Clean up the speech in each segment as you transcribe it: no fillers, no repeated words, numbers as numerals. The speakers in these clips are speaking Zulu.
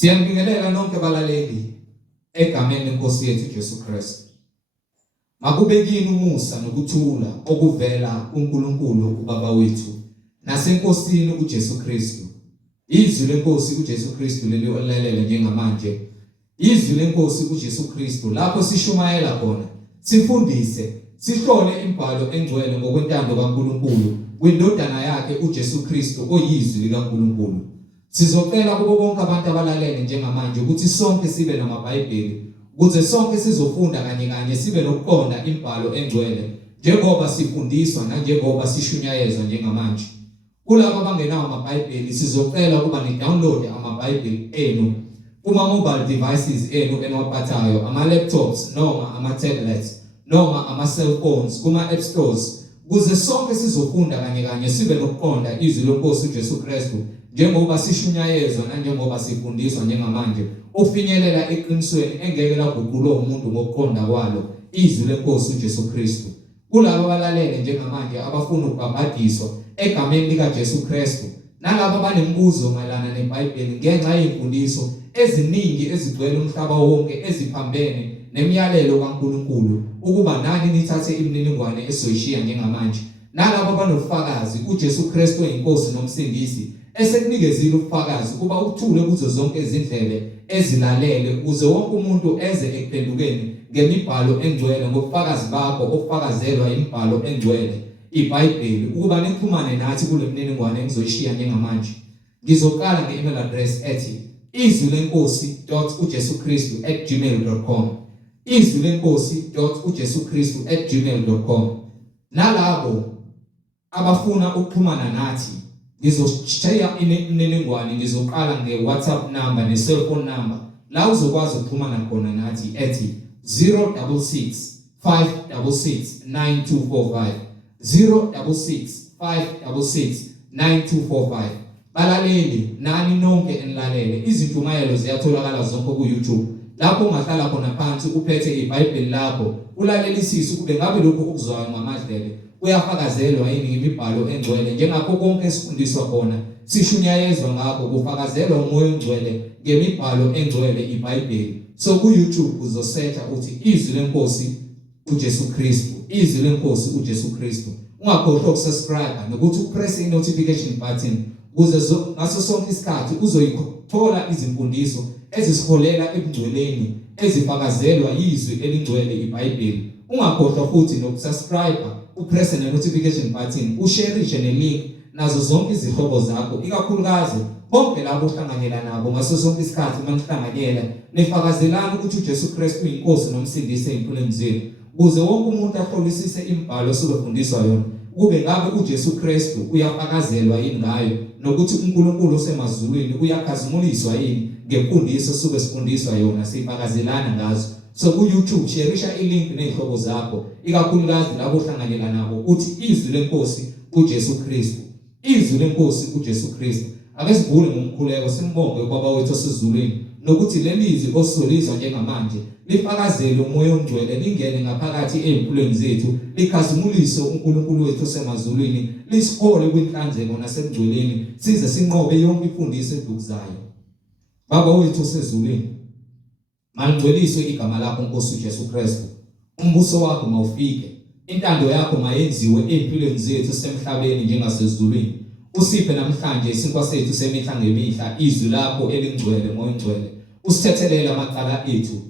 Siyambingelela nonke abalaleli egameni lenkosi yethu Jesu Kristu. Makube kini umusa nokuthula okuvela kuNkulunkulu uBaba wethu nasenkosini uJesu Kristu. Izwilenkosi uJesu Kristu leliwelele njengamanje. Izwilenkosi uJesu Kristu lapho sishumayela khona, sifundise, sihlole imbhalo engcwele ngokwentando kaNkulunkulu kwindodana yakhe uJesu Kristu oyizwi likaNkulunkulu. Sizocela kubo bonke abantu abalalele njengamanje ukuthi sonke sibe namaBhayibheli ukuze sonke sizofunda kanye sibe nokuqonda imbhalo engcwele njengoba sifundiswa nanjengoba sishunyayezwa njengamanje. Kulabo abangenawo amaBhayibheli sizocela ukuba ni-download amaBhayibheli enu kuma-mobile devices enu enwaphathayo, ama-laptops noma ama-tablets noma ama-cellphones kuma-app stores ukuze sonke sizofunda kanye sibe nokuqonda izwi lenkosi uJesu Kristu njengoba sishunyayezwa nanjengoba sifundiswa njengamanje ufinyelela eqinisweni engeke laguqulwa umuntu ngokuqonda kwalo izwi lenkosi uJesu Kristu. Kulabo abalalele njengamanje abafuna ukubhabhadiswa egameni likaJesu Kristu nalabo abanembuzo mayelana neBhayibheli ngenxa yemfundiso eziningi ezigcwele umhlaba wonke eziphambene nemiyalelo kaNkulunkulu ukuba nani nithathe imininingwane esoyishiya njengamanje, nalabo abanofakazi uJesu Kristu oyinkosi nomsindisi esekunikezile ubufakazi kuba ukuthule kuzo zonke izindlebe ezilalele ukuze wonke umuntu eze ekuphendukeni ngemibhalo engcwele ngobufakazi bakho obufakazelwa imibhalo engcwele iBhayibheli ukuba nixhumane nathi kule mininingwane engizoyishiya njengamanje. Ngizoqala nge-email address ethi izwilenkosi.ujesukristu@gmail.com izwilenkosi.ujesukristu@gmail.com. Nalabo abafuna ukuxhumana nathi ngizoshaya imininingwane, ngizoqala nge-WhatsApp number ne-cellphone number la uzokwazi ukuxhumana khona nathi ethi 066 566 9245 066 566 9245. Balaleli nani nonke enilalele, izintumayelo ziyatholakala zonke ku-YouTube lapho ungahlala khona phansi uphethe iBhayibheli lakho ulalelisise ukube ngabe lokho ukuzwayo ngamadlebe kuyafakazelwa yini ngemibhalo engcwele njengakho konke esifundiswa khona sishunyayezwa ngakho kufakazelwa umoya ongcwele ngemibhalo engcwele iBhayibheli. So ku-YouTube uzosetha uthi izwi lenkosi uJesu Kristu, izwi lenkosi uJesu Kristu. Ungakhohlwa ukusubscribe nokuthi upress i-notification button ukuze ngaso sonke isikhathi uzoyithola izimfundiso ezisiholela ebungcweleni ezifakazelwa yizwi elingcwele iBhayibheli. Ungakhohlwa futhi nokusubscribe, upress ne-notification button, ushareishe ne-link nazo zonke izihlobo zakho, ikakhulukazi bonke labo ohlanganyela nabo ngaso sonke isikhathi manihlanganyela nifakazelana ukuthi uJesu Kristu uyinkosi nomsindisi empilweni zenu ukuze wonke umuntu ahlolisise imbhalo sobefundiswa yona kube ngabe uJesu Kristu uyafakazelwa yini ngayo nokuthi uNkulunkulu osemazulwini uyakhazimuliswa yini ngemfundiso sobe sifundiswa yona sifakazelana ngazo. So ku-YouTube shareisha i-link nezihlobo zakho, ikakhulukazi labo ohlanganyela nabo uthi izwi lenkosi uJesu Kristu, izwi lenkosi uJesu Kristu. Ake sivule ngomkhuleko simbonge uBaba wethu osezulwini nokuthi lelizwi osolizwa njengamanje lifakazele umoya ongcwele lingene ngaphakathi empilweni zethu likhazimuliso uNkulunkulu wethu osemazulwini lisihole kwinhlanzeko nasengcweleni size sinqobe yonke imfundiso edukuzayo. Baba wethu osezulwini, malingcweliswe igama lakho Nkosi uJesu Kristu. Umbuso wakho mawufike, intando yakho mayenziwe empilweni zethu semhlabeni njengasezulwini. Usiphe namhlanje isinkwa sethu semihla ngemihla izwi lakho elingcwele moya ongcwele. Usithethelele amacala ethu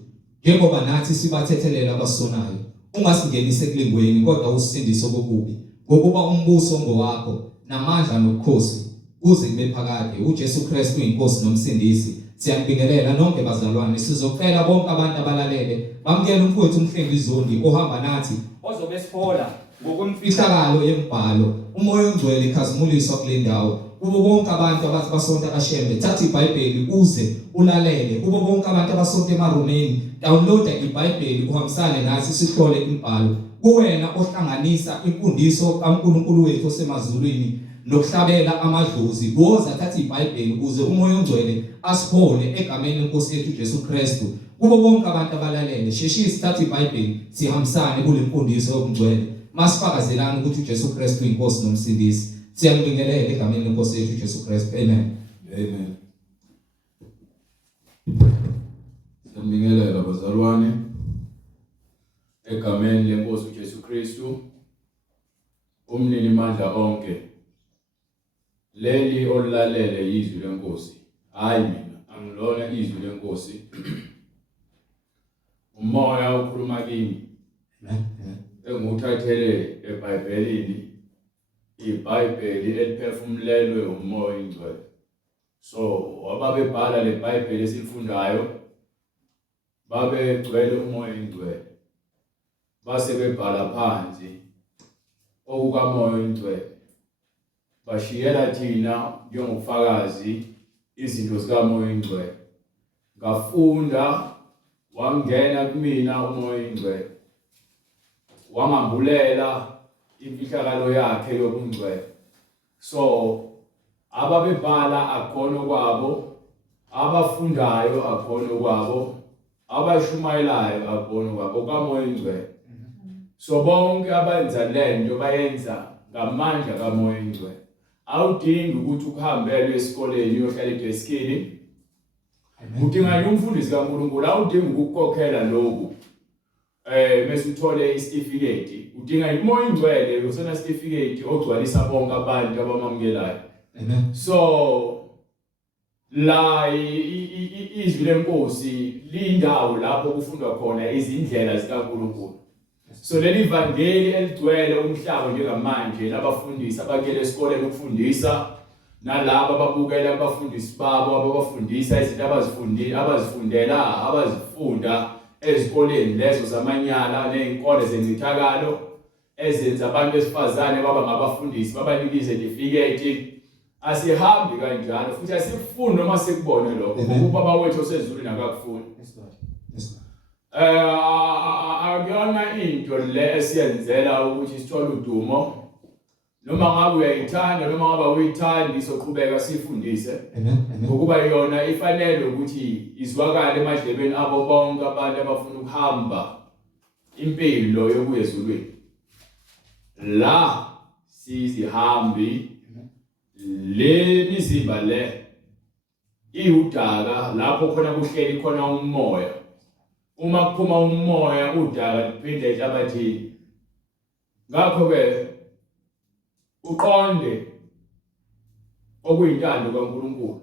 njengoba nathi sibathethelela abasonayo. Ungasingenise ekulingweni kodwa usindise kokubi. Ngokuba umbuso ngowakho namandla nobukhosi kuze kube phakade. uJesu Kristu uyinkosi nomsindisi. Siyambingelela nonke bazalwane, sizocela bonke abantu abalalele bamkele umfowethu uMhlengizoni ohamba nathi ozobe sihola ngokwemfihlakalo yembhalo umoya ongcwele ikhazimuliswa kule ndawo. Kubo bonke abantu abathi basonta kaShembe, thatha iBhayibheli uze ulalele. Kubo bonke abantu abasonta emarumeni, downloada iBhayibheli uhambisane nathi sihlole imbhalo. Kuwena ohlanganisa imfundiso kaNkulunkulu wethu osemazulwini nokuhlabela amadlozi, woza thatha iBhayibheli ukuze umoya ongcwele asihole egameni lenkosi yethu Jesu Kristu. Kubo bonke abantu abalalele sheshisi thatha iBhayibheli sihambisane kule mfundiso yobungcwele masifakazelana ukuthi uJesu Kristu uyinkosi nomsindisi. Siyambingelela egameni lenkosi yethu Jesu Kristu. Amen. Amen. Ngibingelela bazalwane egameni leNkosi uJesu Kristu umnini mandla onke. Leli olulalele izwi lenkosi, hayi mina angilona izwi lenkosi. Umoya ukhuluma kimi enguthathele eBhayibhelini, iBhayibheli eliphefumulelwe umoya oyingcwele. So ababebhala le Bhayibheli esilifundayo babegcwele umoya oyingcwele, base bebhala phansi okukamoya oyingcwele, bashiyela thina njengobufakazi izinto zikamoya oyingcwele. Ngafunda, wangena kumina umoya oyingcwele, wangambulela imfihlakalo yakhe yobungcwele. So ababebhala akhono kwabo, abafundayo akhono kwabo, abashumayelayo akhono kwabo kamoya oyingcwele. So bonke abenza lento bayenza ngamandla kamoya oyingcwele. Awudingi ukuthi ukuhambele esikoleni uyohlala edeskini. Udinga umfundisi kaNkulunkulu, awudingi ukukhokhela lokhu. Mase uthole isitifiketi, udinga umoya oyingcwele usona certificate ogcwalisa bonke abantu abamamukelayo. Amen. So la izwi lenkosi lindawo lapho kufundwa khona izindlela zikaNkulunkulu. So leli vangeli eligcwele umhlaba njengamanje labafundisi abakele esikoleni ukufundisa, nalabo ababukela abafundisi babo ababafundisa izinto abazifunda ezikoleni lezo zamanyala nezinkole zencithakalo ezenza abantu besifazane baba ngabafundisi babanikeze certificate. Asihambi kanjalo futhi asifuni noma sikubone lokho ubaba wethu osezulwini akakufuni. Akuyona into le esiyenzela ukuthi sithole udumo, noma ngabe uyayithanda noma ngabe uyithandi soqhubeka sifundise ngokuba yona ifanele ukuthi izwakale emadlebeni abo bonke abantu abafuna ukuhamba impilo yokuya ezulwini. La sizihambi le mizimba le iudaka lapho khona kuhleli khona umoya. Uma kuphuma umoya udaka liphinde ehlabathini. Ngakho ke uqonde okuyintando kaNkulunkulu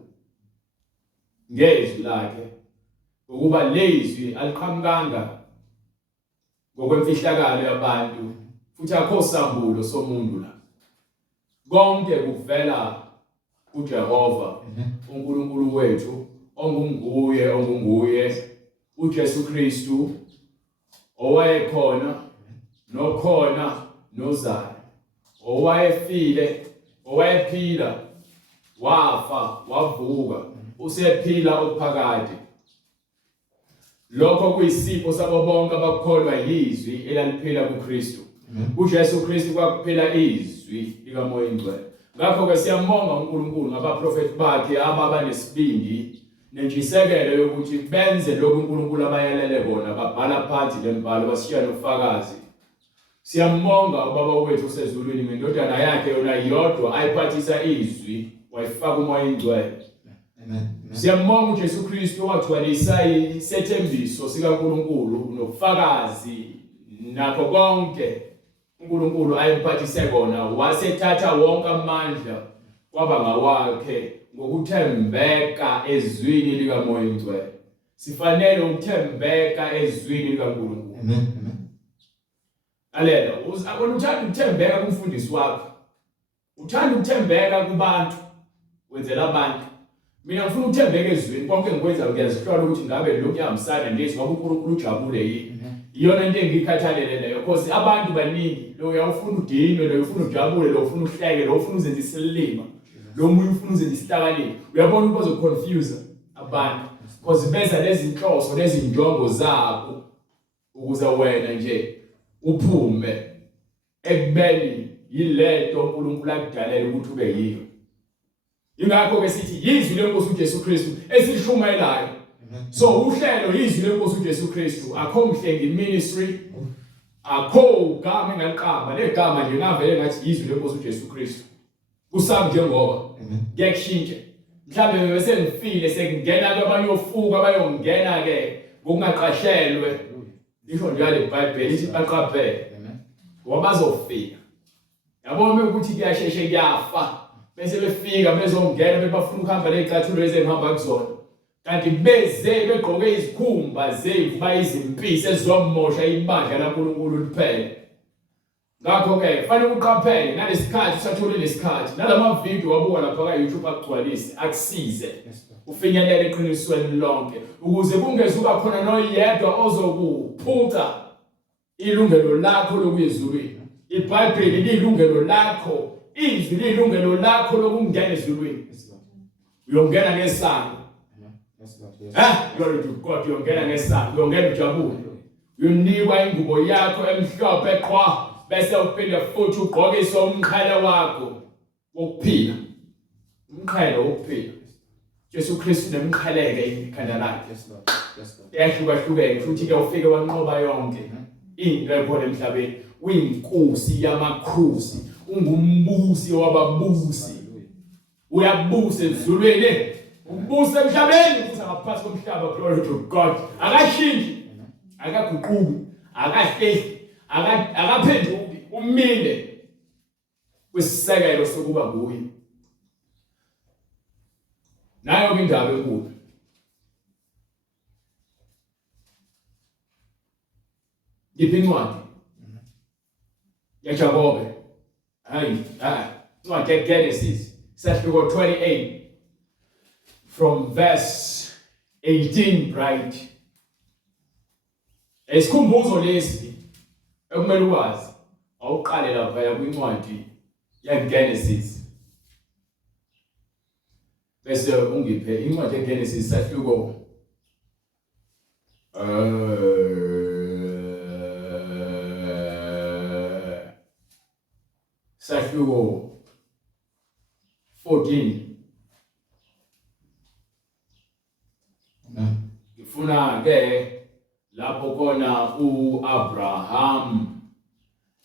ngezwi lakhe ukuba lezwi aliqhamukanga ngokwemfihlakalo yabantu futhi akho sambulo somuntu la. Konke kuvela kuJehova uNkulunkulu wethu ongunguye uJesu Kristu owayekhona nokhona nozayo, owayefile, owayephila, wafa, wavuka, usephila ophakade. Lokho kuyisipho sabo bonke abakholwa yizwi elaliphila kuKristu. uJesu Kristu kwakuphela izwi likamoya oyingcwele. Ngakho ke siyambonga uNkulunkulu ngabaprofeti bakhe ababa nesibindi nentshisekelo yokuthi benze lokhu uNkulunkulu abayalele bona, babhala phansi lembhalo bashiya nofakazi. Siyambonga ubaba wethu osezulwini ngendodana yakhe yona yodwa ayiphathisa izwi wayifaka umoya oyingcwele. Amen. Siyambonga uJesu Kristu owagcwalisa isethembiso sikaNkulunkulu nofakazi nakho konke uNkulunkulu ayiphathise kona, wasethatha wonke amandla kwaba ngawakhe ngokuthembeka ezwini likamoya oyingcwele. Sifanele ukuthembeka ezwini likaNkulunkulu. Amen. Alela, uthanda ukuthembeka kumfundisi wakho. Uthanda ukuthembeka kubantu, wenzela abantu. Mina ngifuna ukuthembeka ezwini, konke engikwenza ngiyazihlola ukuthi ngabe lokhu yahambisana nezi ngoba uNkulunkulu ujabule yini. Iyona into engikhathalele leyo because abantu baningi, lo uyafuna udinwe, lo ufuna ujabule, lo ufuna uhleke, lo ufuna uzenze isilima, lo munye ufuna uzenze isihlakaniphi. Uyabona ukuthi bazoconfuse abantu because benza lezi inhloso lezi injongo zabo ukuze wena nje uphume ekubeni yilento uNkulunkulu akudalela ukuthi ube yiyo. Ingakho ke sithi yizwi lenkosi uJesu Kristu esilishumayelayo. So uhlelo yizwi lenkosi uJesu Kristu, akho mhlengi ministry, akho gama engaliqamba, legama nje ngavele ngathi yizwi lenkosi uJesu Kristu. Kusami njengoba ngiyakushintsha. Mhlawumbe bese ngifile sekungena kwabanye ofuka bayongena ke Kungaqashelwe. Isho njalo iBhayibheli ithi baqaphele. Ngoba bazofika. Yabona ukuthi kuyasheshe kuyafa. Bese befika bezongena bebafuna ukuhamba lezicathulo ezihamba kuzona. Kanti beze begqoke izikhumba zemvu bayizimpisi ezizomosha ibandla laNkulunkulu liphele. Ngakho ke kufanele uqaphele nalesikhathi usathola lesikhathi nalama video wabuka lapha ka YouTube akugcwalise akusize ufinyelele eqinisweni lonke ukuze kungezuka khona noyedwa ozokuphuca ilungelo lakho lokuyezulwini. iBhayibheli lilungelo lakho, izwi lilungelo lakho lokungena ezulwini. Uyongena ngesango. Glory to God, uyongena ngesango, uyongena ujabule. Uyonikwa ingubo yakho emhlophe qwa bese uphinde futhi ugqokise umqhele wakho wokuphila. Umqhele wokuphila. Jesu Kristu nemqheleke ikhanda lakhe. Yahlukahlukene futhi ke ufike wanqoba yonke into ekhona emhlabeni. Uyinkosi yamakhosi, ungumbusi wababusi. Uyabusa ezulwini, ubusa emhlabeni futhi ngaphansi komhlaba. Glory to God. Akashintshi, akaguquki, akahlehli, akaphenduki, umile kwisisekelo sokuba nguye. Nayo indaba enkulu. Incwadi yaJakobe. Incwadi yeGenesis, sahluko 28 from verse 18 right. Isikhumbuzo lesi ekumele ukwazi awuqale lapha kwincwadi yeGenesis. Bese ungiphe incwadi yeGenesis sahluko sahluko 14. Ngifuna ke lapho khona uAbraham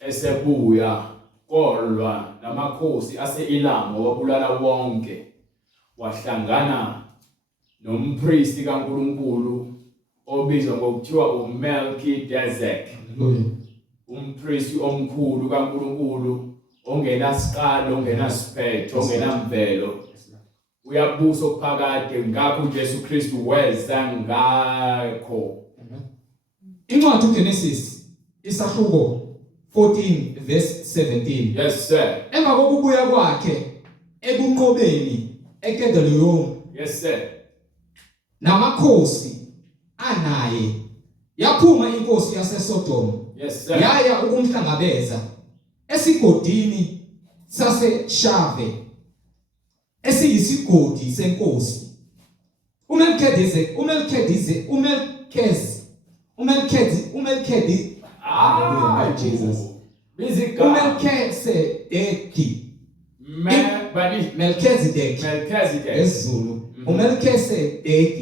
esebuya kolwa namakhosi ase-Elamu wabulala wonke. Wahlangana nompristi kaNkulunkulu obizwa ngokuthiwa uMelchizedek. Umpristi omkhulu kaNkulunkulu ongenasiqalo, ongenasiphetho, ongenamvelo. Uyabusa okuphakade ngakho uJesu Kristu weza ngakho. Incwadi uGenesis isahluko 14 verse 17. Yes sir. Emva kokubuya kwakhe ebunqobeni eKedoliyom. Yes sir. Namakhosi anaye yaphuma inkosi yaseSodom. Yes sir. Yaya ukumhlangabeza esigodini saseShave esiyisigodi senkosi. uMelchizedek esiZulu uMelchizedek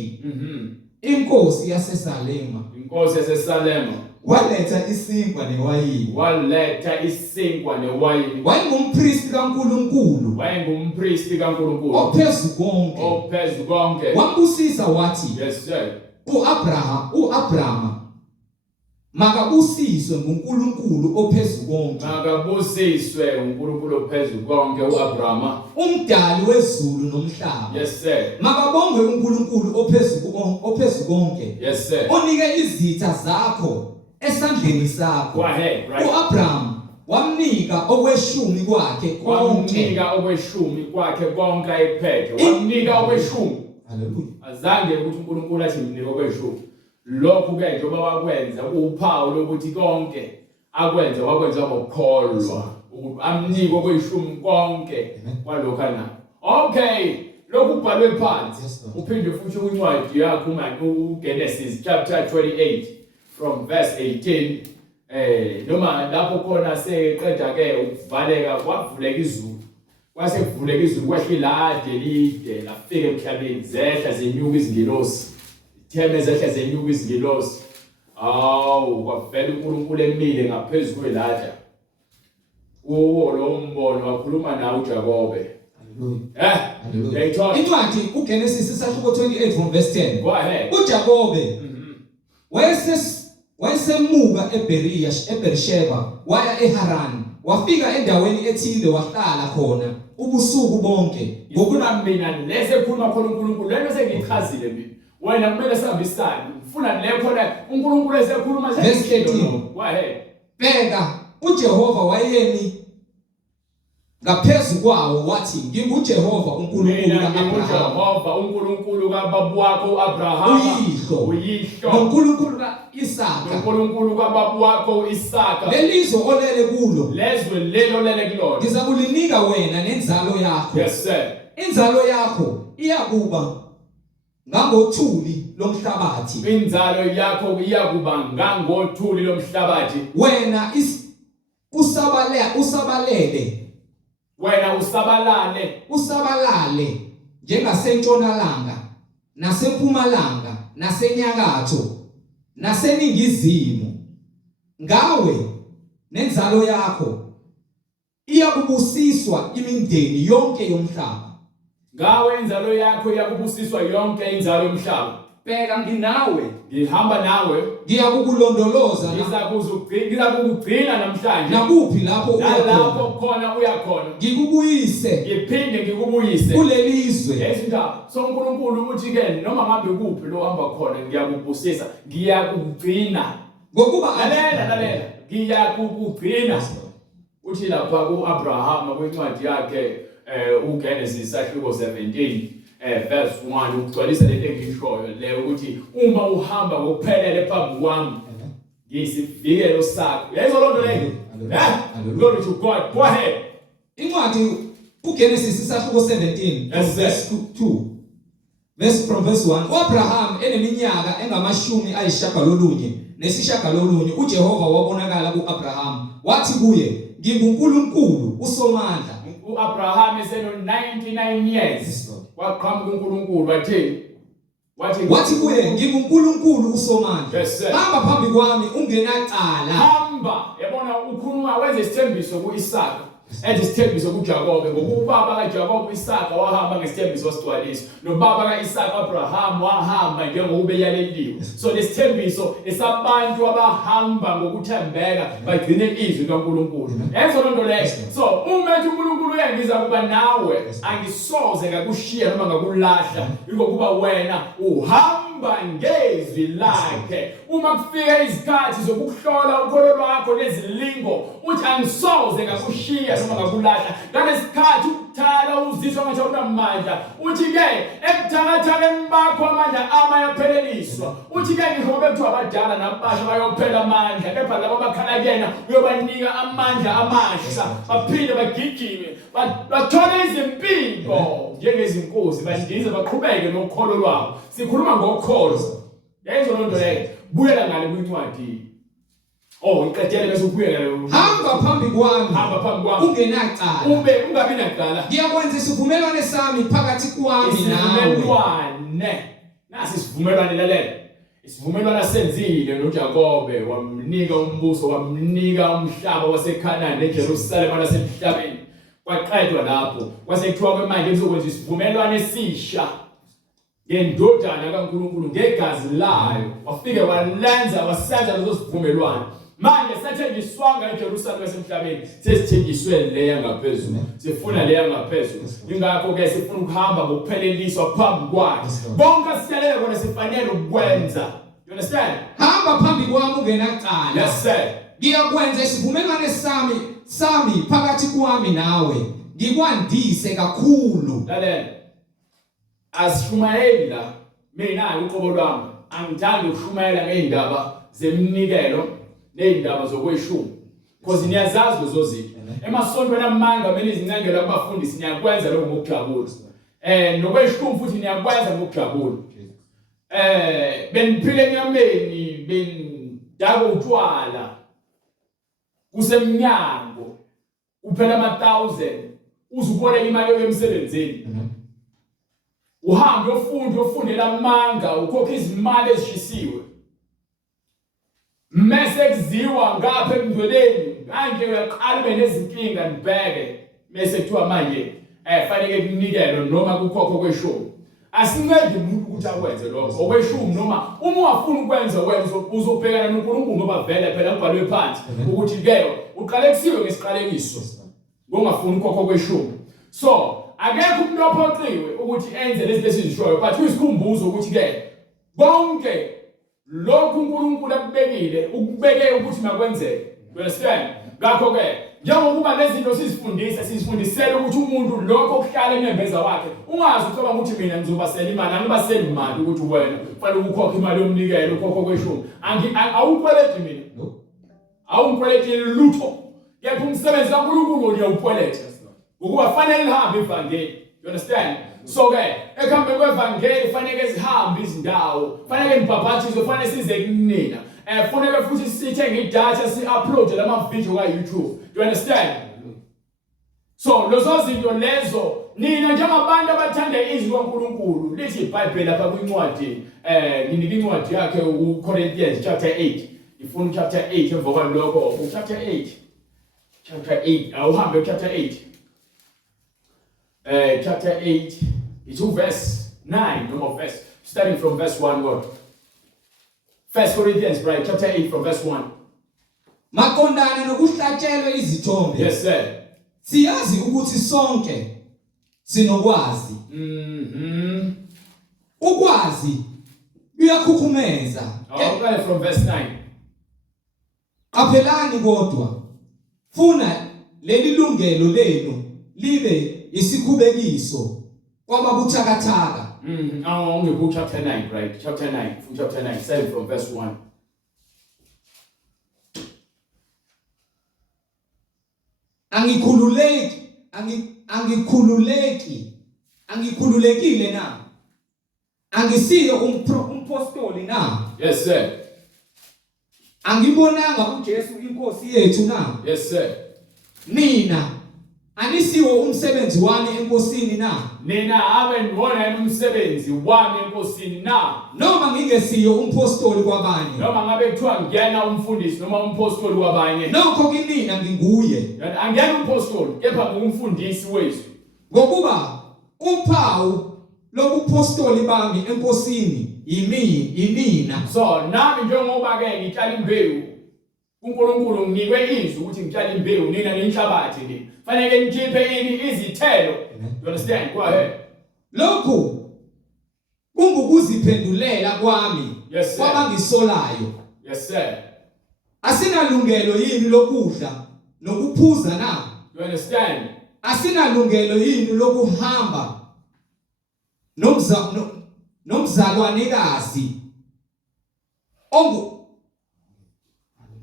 inkosi yaseSalema. Inkosi yaseSalema waletha isinkwa newayini. Wayengumpristi kaNkulunkulu ophezu konke. Wambusisa wathi, yes sir, uAbrahama makabusiswe nguNkulunkulu ophezu konke. uAbrahama Umdali wezulu nomhlaba. Yes sir. Makabongwe uNkulunkulu ophezu konke. Yes sir. Onike izitha zakho esandleni sakho. Go ahead, right. uAbraham wamnika okweshumi kwakhe konke. Ayiphethe. Wamnika okweshumi. Haleluya. Azange ukuthi uNkulunkulu athi nginika okweshumi. Lokhu ke njengoba wakwenza uphawu lokuthi konke akwenza wakwenza ngokukholwa. Ukuthi amnike okweshumi konke kwalokho na. Okay, lokhu kubhalwe phansi. Uphinde futhi kwincwadi yakho uGenesis chapter 28 from verse 18. Noma lapho khona seqeda ke ukuvaleka kwavuleka izulu. Kwase kuvuleka izulu kwehla ilade lide lafika emhlabeni zehla zenyuka izingilosi. Itheme zehla zenyuka izingilosi. Kwavela uNkulunkulu emile ngaphezulu kwelada. Lo mbono wakhuluma nawe uJakobe. Haleluya. Incwadi uGenesis isahluko 28 from verse 10. Go ahead. uJakobe wayesemuka eBerisheba waya eHaran, wafika endaweni ethile wahlala khona ubusuku bonke. Ngokuna mina lesekhuluma khona uNkulunkulu lento sengiyichazile mina. Wena kumele sihambisane. Ufuna le khona uNkulunkulu esekhuluma sekhuluma. Go ahead. Bheka uJehova wayemi ngaphezulu kwawo wathi nginguJehova uNkulunkulu kaAbrahama. Jehova uNkulunkulu kaBaba wakho uAbrahama. Uyihlo. noNkulunkulu kaIsaka. uNkulunkulu kaBaba wakho uIsaka. Lelizwe olele kulo. Lezwe lelo olele kulona. Ngizakulinika wena nenzalo yakho. Yes sir. Inzalo yakho iyakuba ngangothuli lomhlabathi. Inzalo yakho iyakuba ngangothuli lomhlabathi. Wena usabalele. Wena usabalale njengasentshonalanga nasempumalanga nasenyakatho naseningizimu. Ngawe nenzalo yakho iyakubusiswa imindeni yonke yomhlaba. Ngawe inzalo yakho iyakubusiswa yonke inzalo yomhlaba. Bheka nginawe, ngihamba nawe, ngiyakukulondoloza, ngizakugcina namhlanje. Nakuphi lapho khona uyakhona. Ngikubuyise, ngiphinde ngikubuyise kulelizwe. Yesindaba. So uNkulunkulu uthi ke noma ngabe kuphi lo hamba khona ngiyakubusisa, ngiyakugcina. Ngokuba lalela, ngiyakugcina. Uthi lapha kuAbraham kwencwadi yakhe uGenesis sahluko 17 verse 1 ukugcwalisa lento engiyishoyo le ukuthi uma uhamba ngokuphelele phambi kwami ngisivikelo sakho. Yayizolo nto leyo. Glory to God. Go ahead. Incwadi uGenesis sahluko 17 verse 2 from verse 1. uAbraham eneminyaka engamashumi nesishagalolunye uJehova wabonakala kuAbraham wathi kuye, nginguNkulunkulu usomandla. uAbraham eseno 99 years. Waqhamuka uNkulunkulu wathi kuye, nginguNkulunkulu usomandla. Hamba phambi kwami ungenacala. Hamba. Yabona ukhuluma wenze isithembiso kuIsaka. Ethi isithembiso kuJakobe ngokubaba kaJakobe uIsaka wahamba ngesithembiso wasigcwalisa. Nobaba kaIsaka Abraham wahamba njengokubeyaleliwe. So lesithembiso esabantu abahamba ngokuthembeka bagcine izwi kaNkulunkulu. Enzo lonto leyo. So uma ethi uNkulunkulu uyangiza kuba nawe angisoze ngakushiya noma ngakulahla. Ngokuba wena uhamba ngezwi lakhe. Uma kufika izikhathi zokuhlola ukholo lwakho lezilingo uthi angisoze ngakushiya noma ngakulahla. Ngalesikhathi ukuthala uzizwa ngathi unamandla uthi ke ebuthakathakeni bakho amandla amayapheleliswa. Uthi ke ngisho ngoba bethu abadala nabasha bayophela amandla, kepha labo bakhala kuyena uyobanika amandla amasha baphinde bagijime bathole izimpilo njengezinkosi bandize baqhubeke nokholo lwabo. Sikhuluma ngokholo. Yayizolo nto leyo. Buyela ngale kwincwadi. Iqedele bese ubuyela leyo. Hamba phambi kwami ungenacala. Ungabi nacala. Ngiyakwenza isivumelwano sami phakathi kwami nawe. Isivumelwano. Nasi isivumelwano lalela. Isivumelwano senzile noJakobe, wamnika umbuso, wamnika umhlaba waseKhanani neJerusalema lasemhlabeni. Kwaqedwa lapho. Kwasekuthiwa kwemanje kuzokwenza isivumelwano esisha. Ngendodana kaNkulunkulu ngegazi layo wafike wasenza lezo sivumelwano. Manje sathengiswanga eJerusalema lasemhlabeni, sesithengiswe leya ngaphezulu. Sifuna leya ngaphezulu. Ingakho ke sifuna ukuhamba ngokupheleliswa phambi kwakhe. Bonke siyalela kona sifanele ukwenza. You understand? Hamba phambi kwami ungenacala. Yes sir. Ngiyakwenza isivumelwano sami phakathi kwami nawe. Ngikwandise kakhulu. Lalela. Asishumayela mina uqobo lwami angithandi ukushumayela ngeindaba zemnikelo neindaba zokweshuma because niyazazi lezo zinto emasontweni amanga mina izincengelo kubafundisi niyakwenza lokho ngokujabula nokweshuma futhi niyakwenza ngokujabula beniphile enyameni bendako utshwala kusemnyango uphela ama-1000 uzubona imali yemsebenzini. Uhambe ufundela amanga ukhokha izimali ezishisiwe. Mase kuziwa ngapha emndweleni manje uyaqala ube nezinkinga nibheke mase kuthiwa manje fanele kunikelwe noma kukhokho kweshumi. asincede umuntu ukuthi akwenze lokho okweshumi noma uma ungafuna ukwenza wena uzobhekana noNkulunkulu ngoba vele phela kubhalwe phansi ukuthi ke uqale kusiwe ngesiqalekiso ngongafuni ukhokho kweshumi. So akekho umuntu ophoqiwe ukuthi enze lezi lesizishoyo but uyizikhumbuzo ukuthi ke bonke lokhu uNkulunkulu akubekile ukubeke ukuthi makwenzeke. You understand? Ngakho ke njengokuba lezi zinto sizifundisela ukuthi umuntu lokho okuhlala emembeza wakhe ungazi ukuba ukuthi mina ngizobasela imali angibaseli imali ukuthi wena kufanele ukhokhe imali yomnikelo ukhokho kweshumi awukweleti mina awungikweleti lutho yepha umsebenzi kaNkulunkulu uyawukweleta ukuba fanele lihambe ivangeli. You understand? So ke ekuhambe kwevangeli fanele zihambe izindawo fanele nibhabhathize fanele size kunina fanele futhi sithenge idatha si-upload lama video ka YouTube. You understand? So lezo zinto lezo nina njengabantu abathanda izwi kaNkulunkulu lithi iBhayibheli lapha kwincwadi nginika incwadi yakhe uCorinthians chapter 8 ifuna chapter 8 emva kwalokho chapter 8 awuhambe chapter 8 chapter 8 it's verse 9 no verse starting from verse 1 God. 1 Corinthians right chapter 8 from verse 1. Maqondana nokuhlatshelwe izithombe. Yes sir. Siyazi ukuthi sonke sinokwazi. Ukwazi uyakhukhumeza. Okay from verse 9. Qaphelani kodwa funa leli lungelo lenu libe isikhubekiso kwababuthakathaka. Only book chapter 9 right chapter 9 from chapter 9 starting from verse 1. Angikhululekile na angisiyo umpostoli na. Yes sir. Angibonanga uJesu inkosi yethu na. Yes sir. Nina anisiwo umsebenzi wami enkosini na. Nina abengibona umsebenzi wami enkosini na. Noma ngingesiyo umpostoli kwabanye. Noma ngabe kuthiwa ngiyena umfundisi noma umpostoli kwabanye. Nokho kinina nginguye. Angiyena umpostoli kepha ngumfundisi wethu. Ngokuba uphawu lobupostoli bami enkosini yimina. So nami njengoba ke ngitshala imbewu uNkulunkulu nginikwe izwi ukuthi ngitshala imbewu nina nenhlabathi le. Fanele ngikhiphe izithelo. You understand? Go ahead. Lokhu kungukuziphendulela kwami kwabangisolayo. Yes sir. Asinalungelo yini lokudla nokuphuza na? You understand? Asinalungelo yini lokuhamba nomzalwanekazi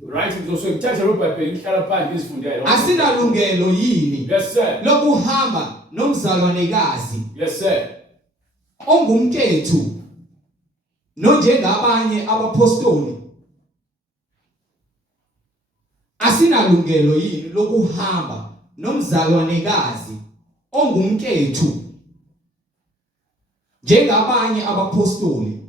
right so ngithatha lo Bible ngihlala phansi ngizifundele. Asinalungelo yini yes sir lokuhamba nomzalwanekazi. Yes sir. Ongumkethu nonjengabanye abapostoli. Asinalungelo yini lokuhamba nomzalwanekazi ongumkethu njengabanye abapostoli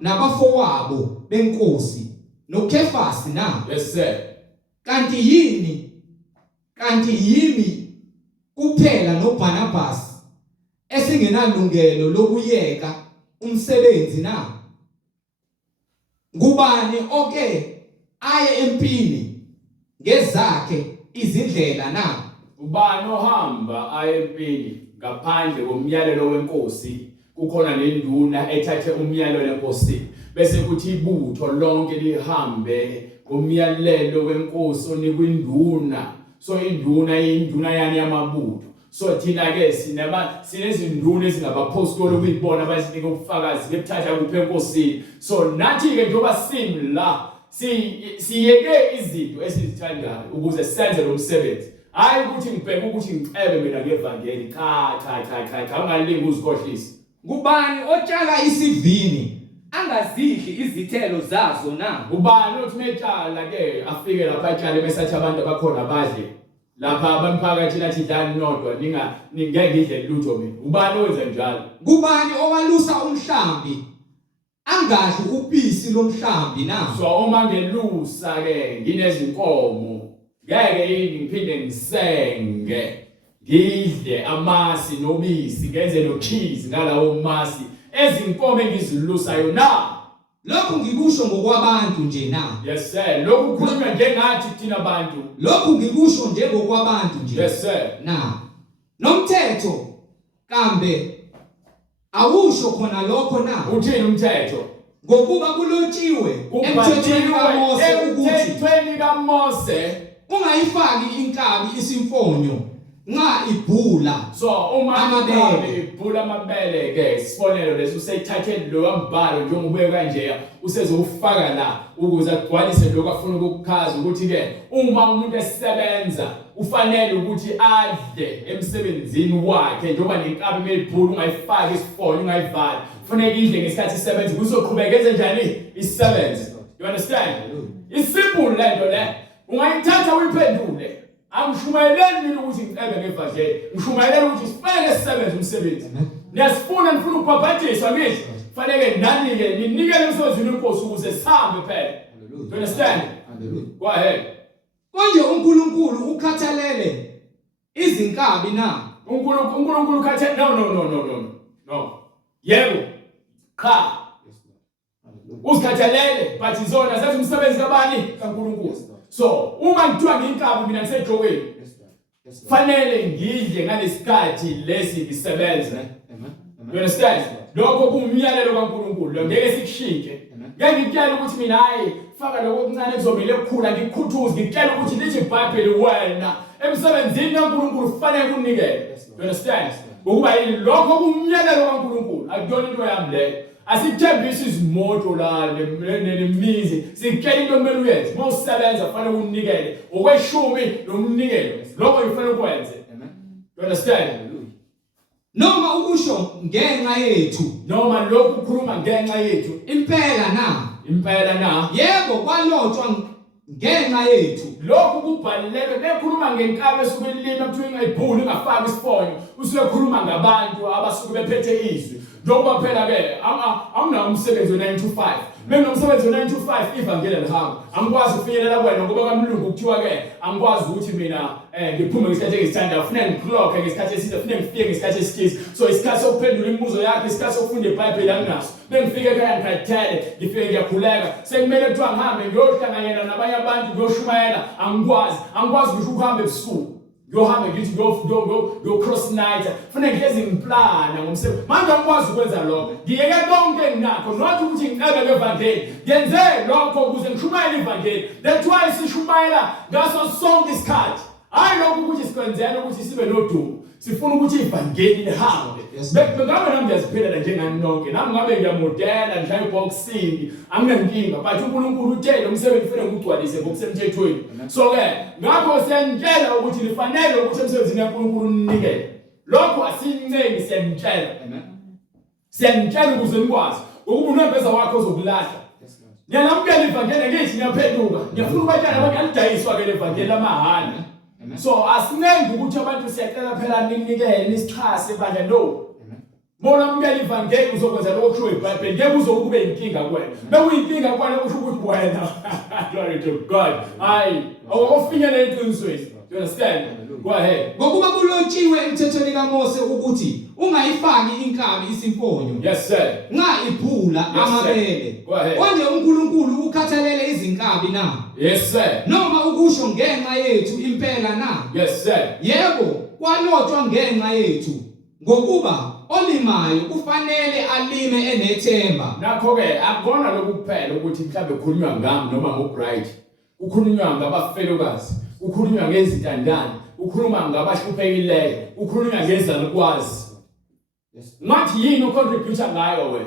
nabafowabo benkosi noKefasi na. Yes sir. Kanti yimi kuphela noBarnabas esingenalungelo lokuyeka umsebenzi na. Ngubani oke aye empini ngezakhe izindlela na. Ubani ohamba aye empini ngaphandle komyalelo wenkosi kukhona nenduna ethathe umyalelo wenkosi bese kuthi ibutho lonke lihambe ngomyalelo wenkosi onikwinduna. So induna yani yamabutho. So thina ke sinezinduna ezingabapostoli ukuyibona bazinika ubufakazi bebuthatha kuphe enkosini. So nathi ke njengoba simla siyeke izinto esizithandayo ukuze senze lo msebenzi. Hayi ukuthi ngibheke ukuthi ngicebe mina ngevangeli cha ungalingi uzikhohlisa. Ngubani otshala isivini angazidli izithelo zazo na. Ubani othi metshala ke afike lapha atshale besathi abantu abakhona badle lapha abamphakathi nathi dlani nodwa ngeke ngidle lutho mina. Ubani owenza njalo? Ngubani owalusa umhlambi angadli ubisi lomhlambi na. So uma ngelusa ke nginezinkomo ngeke yini ngiphinde ngisenge ngidle amasi nobisi ngenze nocheese ngalawo masi ezinkomo engizilulusayo na. Lokhu ngikusho ngokwabantu nje na. Yes sir. Lokhu kukhulunywa njengathi thina abantu. Lokhu ngikusho njengokwabantu nje. Yes sir. Na. Nomthetho kambe awusho khona lokho na. Uthini umthetho? Ngokuba kulotshiwe emthethweni kaMose ungayifaki inkabi isimfonyo nxa ibhula. So uma amabele ibhula amabele ke sibonelo leso usayithathele lo mbhalo njengobuye kanje usezofaka la ukuze agcwalise lokho afuna ukukhaza ukuthi ke uma umuntu esebenza ufanele ukuthi adle emsebenzini wakhe njengoba nenkabi melibhula ungayifaki isifonyo ungayivali kufanele idle ngesikhathi isebenza kuzoqhubekeza njani isebenza. You understand? Isimple lento le ungayithatha uyiphendule. Angishumayeleni mina ukuthi ngicebe ngevangeli. Ngishumayeleni ukuthi sifanele sisebenze umsebenzi. Niyasifuna nifuna ukubhabhatiswa ngithi kufanele nani-ke ninikele emsebenzini wenkosi ukuze sihambe phela. You understand? Go ahead. Konje uNkulunkulu ukhathalele izinkabi na. uNkulunkulu ukhathalele no. Yebo. Cha. Usikhathalele but izona zathi umsebenzi kabani kaNkulunkulu. So uma ngithiwa ngiyinkabi mina ngisejokweni fanele ngidle ngalesikhathi lesi ngisebenza. You understand? Lokho kuumyalelo kaNkulunkulu lo ngeke sikushintshe. Ngeke ngikutshela ukuthi mina hayi faka lokho okuncane kuzomile ukukhula ngikukhuthuze ngikutshela ukuthi lithi iBhayibheli wena emsebenzini kaNkulunkulu kufanele kunikele. You understand? Ngokuba yini lokho kuumyalelo kaNkulunkulu akuyona into yami leyo. Asithembisi izimoto la nemizi sikutshela into kumele uyenze uma usebenza kufanele unikele okweshumi nomnikelo lokho kufanele ukwenze. You understand? Noma ukusho ngenxa yethu noma lokhu kukhuluma ngenxa yethu impela na yebo kwalotshwa ngenxa yethu lokhu kubhalelwe bekhuluma ngenkabi esuke elima kuthiwa ingayibhuli ingafaki isifonyo usuke khuluma ngabantu abasuke bephethe izwi. Njengoba phela ke anginawo umsebenzi we-9 to 5. Benginomsebenzi we-9 to 5 ivangeli lihamba. Angikwazi ukufinyelela kuwena ngoba kaMlungu kuthiwa ke angikwazi ukuthi mina ngiphume ngesikhathi engisithandayo. Kufanele ngiclock ngesikhathi eside, kufanele ngifike ngesikhathi esithize. So isikhathi sokuphendula imibuzo yakhe, isikhathi sokufunda iBhayibheli anginaso. Bengifike ekhaya ngikhathele, ngifike ngiyakhuleka. Sekumele kuthiwa ngihambe ngiyohlanganyela nabanye abantu ngiyoshumayela. Angikwazi ukuthi uhambe ebusuku. Yohambe ngithi go cross night kufanele ngihlezi ngiplana ngomsebenzi manje angikwazi ukwenza lokho ngiyeke konke enginakho not ukuthi ngiqebe ngevangeli ngenze lokho ukuze ngishumayele ivangeli. That's why sishumayela ngaso sonke isikhathi hayi lokho ukuthi sikwenzele ukuthi sibe nodumo sifuna ukuthi ivangeli lihambe. Ngabe nami ngiyaziphilela njengani nonke nami ngabe ngiyamodela ngishaya iboxing anginankinga but uNkulunkulu utshela umsebenzi kufanele ngigcwalise ngokusemthethweni. So ke ngakho siyanitshela ukuthi lifanele ukuthi emsebenzini kaNkulunkulu unikele lokho asincengi siyanitshela. Siyanitshela ukuze nikwazi ukuba unembeza wakho ozokulahla. Ngiyanamukela ivangeli ngithi ngiyaphenduka ngiyafuna ukubatshela abantu alidayiswa ke levangeli lamahana. So asinengi ukuthi abantu siyacela phela ninikele nisixhase bandla no. Bona mukela ivangeli uzokwenza lokho kusho iBhayibheli ngeke uzokube inkinga kuwena. Bekuyinkinga kuwena kusho ukuthi wena glory to God. Hayi awufinyelela eqinisweni. You understand? Go ahead. Ngokuba kulotshiwe emthethweni kaMose ukuthi ungayifaki inkabi isimfonyo. Yes sir. Nxa ibhula amabele. Go ahead. Konje uNkulunkulu ukhathalele izinkabi na. Yes sir. Noma ukusho ngenxa yethu impela na. Yes sir. Yebo kwalotshwa ngenxa yethu ngokuba olimayo kufanele alime enethemba. Nakho ke akubona lokhu kuphela ukuthi mhlawumbe kukhulunywa ngami noma ngoBride. Kukhulunywa ngabafelokazi, kukhulunywa ngezintandane, ukhuluma ngabahluphekile, ukhulunywa ngezalukwazi. Ngathi yini ucontribute ngayo wena?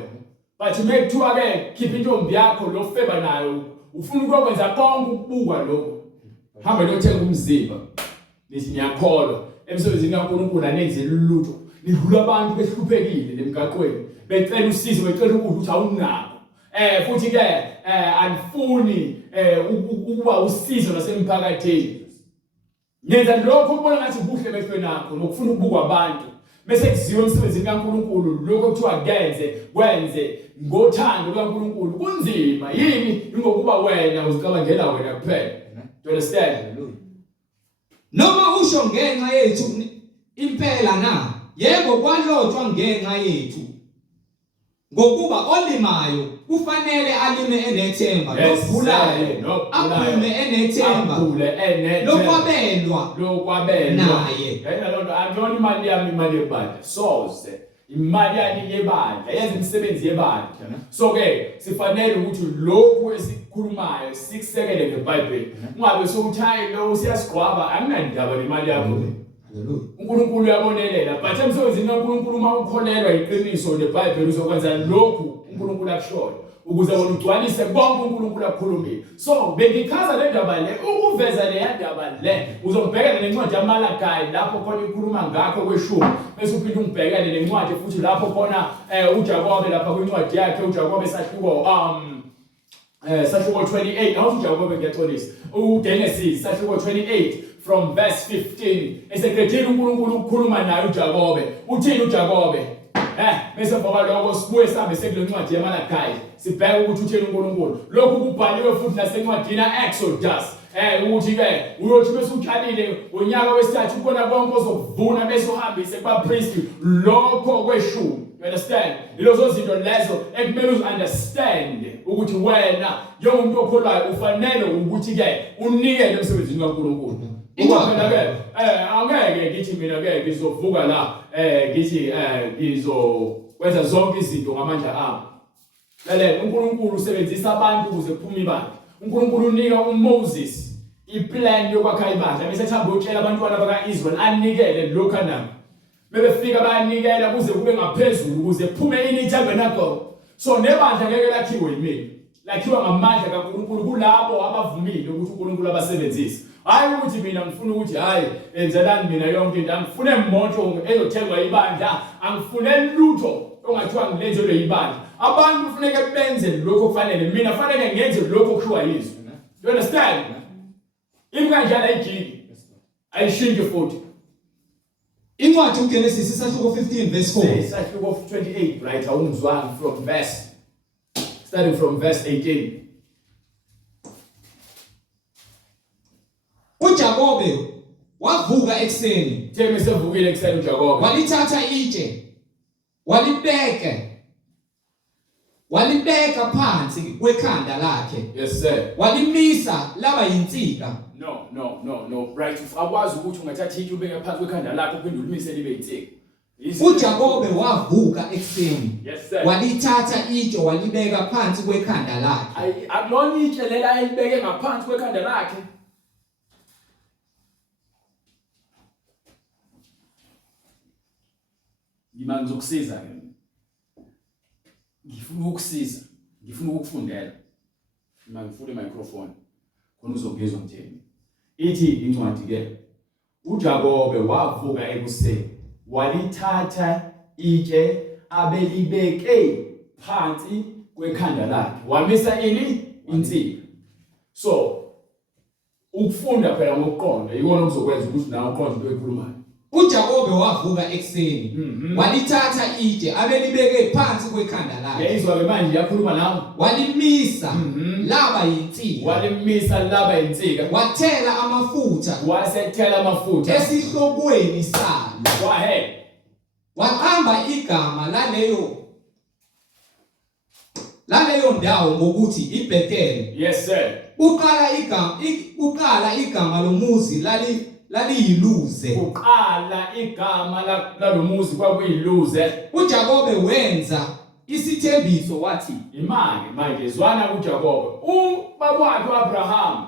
But make sure ke keep intombi yakho lo favor nayo. Ufuna ukwenza konke ukubukwa lokho. Hamba lothenga umzimba. Nithi ngiyakholwa emsebenzini kaNkulunkulu anenzele ulutho. Nidlula abantu behluphekile lemgaqweni. Becela usizo, becela ukuthi awunako. Futhi ke anifuni ukuba usizo nasemphakathini. Nyenza lokho ukubona ngathi kuhle behlwe nakho nokufuna ukubukwa abantu. Bese kuziwe emsebenzini kaNkulunkulu lokho kuthiwa kwenze ngothando kaNkulunkulu. Kunzima yini ngokuba wena uzicabangela wena kuphela. Do you understand? Noma usho ngenxa yethu impela na yebo kwalotshwa ngenxa yethu ngokuba olimayo kufanele alime enethemba lovulayo aphume enethemba lokwabelwa naye. Yayina lonto akuyona imali yami imali yebandla soze imali yani yebandla yenza imisebenzi yebandla. So ke sifanele ukuthi lokhu esikhulumayo sikusekele ngeBhayibheli. Ungabe sokuthi lo usiyasigqwaba akunandaba nemali yakho. uNkulunkulu uyabonelela but emsebenzini kaNkulunkulu uma ukholelwa iqiniso neBhayibheli uzokwenza lokhu uNkulunkulu akushoyo ukuze wena ugcwalise konke uNkulunkulu akukhulumile. So bengichaza le ndaba le ukuveza le ndaba le uzobhekana nencwadi yaMalaki lapho khona ikhuluma ngakho kweshumi bese uphinde ungibhekane nencwadi futhi lapho khona uJakobe lapha kwincwadi yakhe uJakobe sahluko 28 awuthi uJakobe ngiyaxolisa uGenesis sahluko 28 from verse 15 eseqedile uNkulunkulu ukukhuluma naye uJakobe uthini uJakobe bese ngoba lokho sibuye sihambe sekule ncwadi yaMalaki sibheke ukuthi uthini uNkulunkulu lokhu kubhaliwe futhi nasencwadini Exodus ukuthi ke uyothi bese utshalile unyaka wesithathu ubona konke ozokuvuna bese uhambise kubapriest lokho kweshumi. You understand? Ilozo zinto lezo ekumele uziunderstand ukuthi wena njengomuntu okholwayo ufanele ukuthi ke unikele emsebenzini kaNkulunkulu. Ngoba ke angeke ngithi mina ke ngizovuka la ngithi ngizokwenza zonke izinto ngamandla ami. Lalela uNkulunkulu usebenzisa abantu ukuze kuphume ibandla. uNkulunkulu unika uMoses iplan yokwakha ibandla bese ethamba ukutshela abantwana bakaIsrael anikele lokho nabo. Bebefika bayanikela kuze kube ngaphezulu ukuze kuphume iTabernacle. So nebandla ngeke lakhiwe yimina. Lakhiwa ngamandla kaNkulunkulu kulabo abavumile ukuthi uNkulunkulu abasebenzise. Hayi ukuthi mina ngifuna ukuthi hayi enzelani mina yonke into angifune imoto ezothengwa ibandla angifune lutho ongathiwa ngilenzelwe ibandla. Abantu kufanele benze lokho kufanele mina kufanele ngenze lokho kushiwa yizwi. You understand? Imkanjana ijiki ayishintshe futhi. Incwadi uGenesis isahluko 15 verse 4 isahluko 28 right awungizwanga from verse starting from verse 18. uJakobe wavuka ekseni Theme sevukile ekseni uJakobe walithatha itshe walibeka phansi kwekhanda lakhe. Yes sir. Walimisa laba yinsika. No right akwazi ukuthi ungathatha itshe ubeke phansi kwekhanda lakhe uphinde ulimise libe yinsika. uJakobe wavuka ekseni Yes sir. walithatha itshe walibeka phansi kwekhanda lakhe. Akulona itshe lela ayibeke ngaphansi kwekhanda lakhe. Ngima ngizokusiza ke. Ngifuna ukusiza, ngifuna ukufundela. Ngima ngifule microphone. Khona uzongizwa mtheni. Ithi incwadi ke. uJakobe wavuka ekuseni, walithatha itshe abelibeke phansi kwekhanda lakhe. Wamisa insika. So ukufunda phela ngokuqonda yikona okuzokwenza ukuthi nawe uqonde into ekhulumayo. uJakobe wavuka ekseni walithatha itshe abelibeke phansi kwekhanda lakhe. Yayizwa ke manje yakhuluma nawe. Walimisa laba yinsika. Walimisa laba yinsika. Wathela amafutha. Wasethela amafutha esihlokweni salo. Go ahead. Waqamba igama laleyo ndawo ngokuthi iBhetheli. Yes sir. Uqala igama lomuzi laliyiluze. Uqala igama lalomuzi kwakuyiluze. uJakobe wenza isithembiso wathi imali manje zwana uJakobe ubaba wakhe uAbraham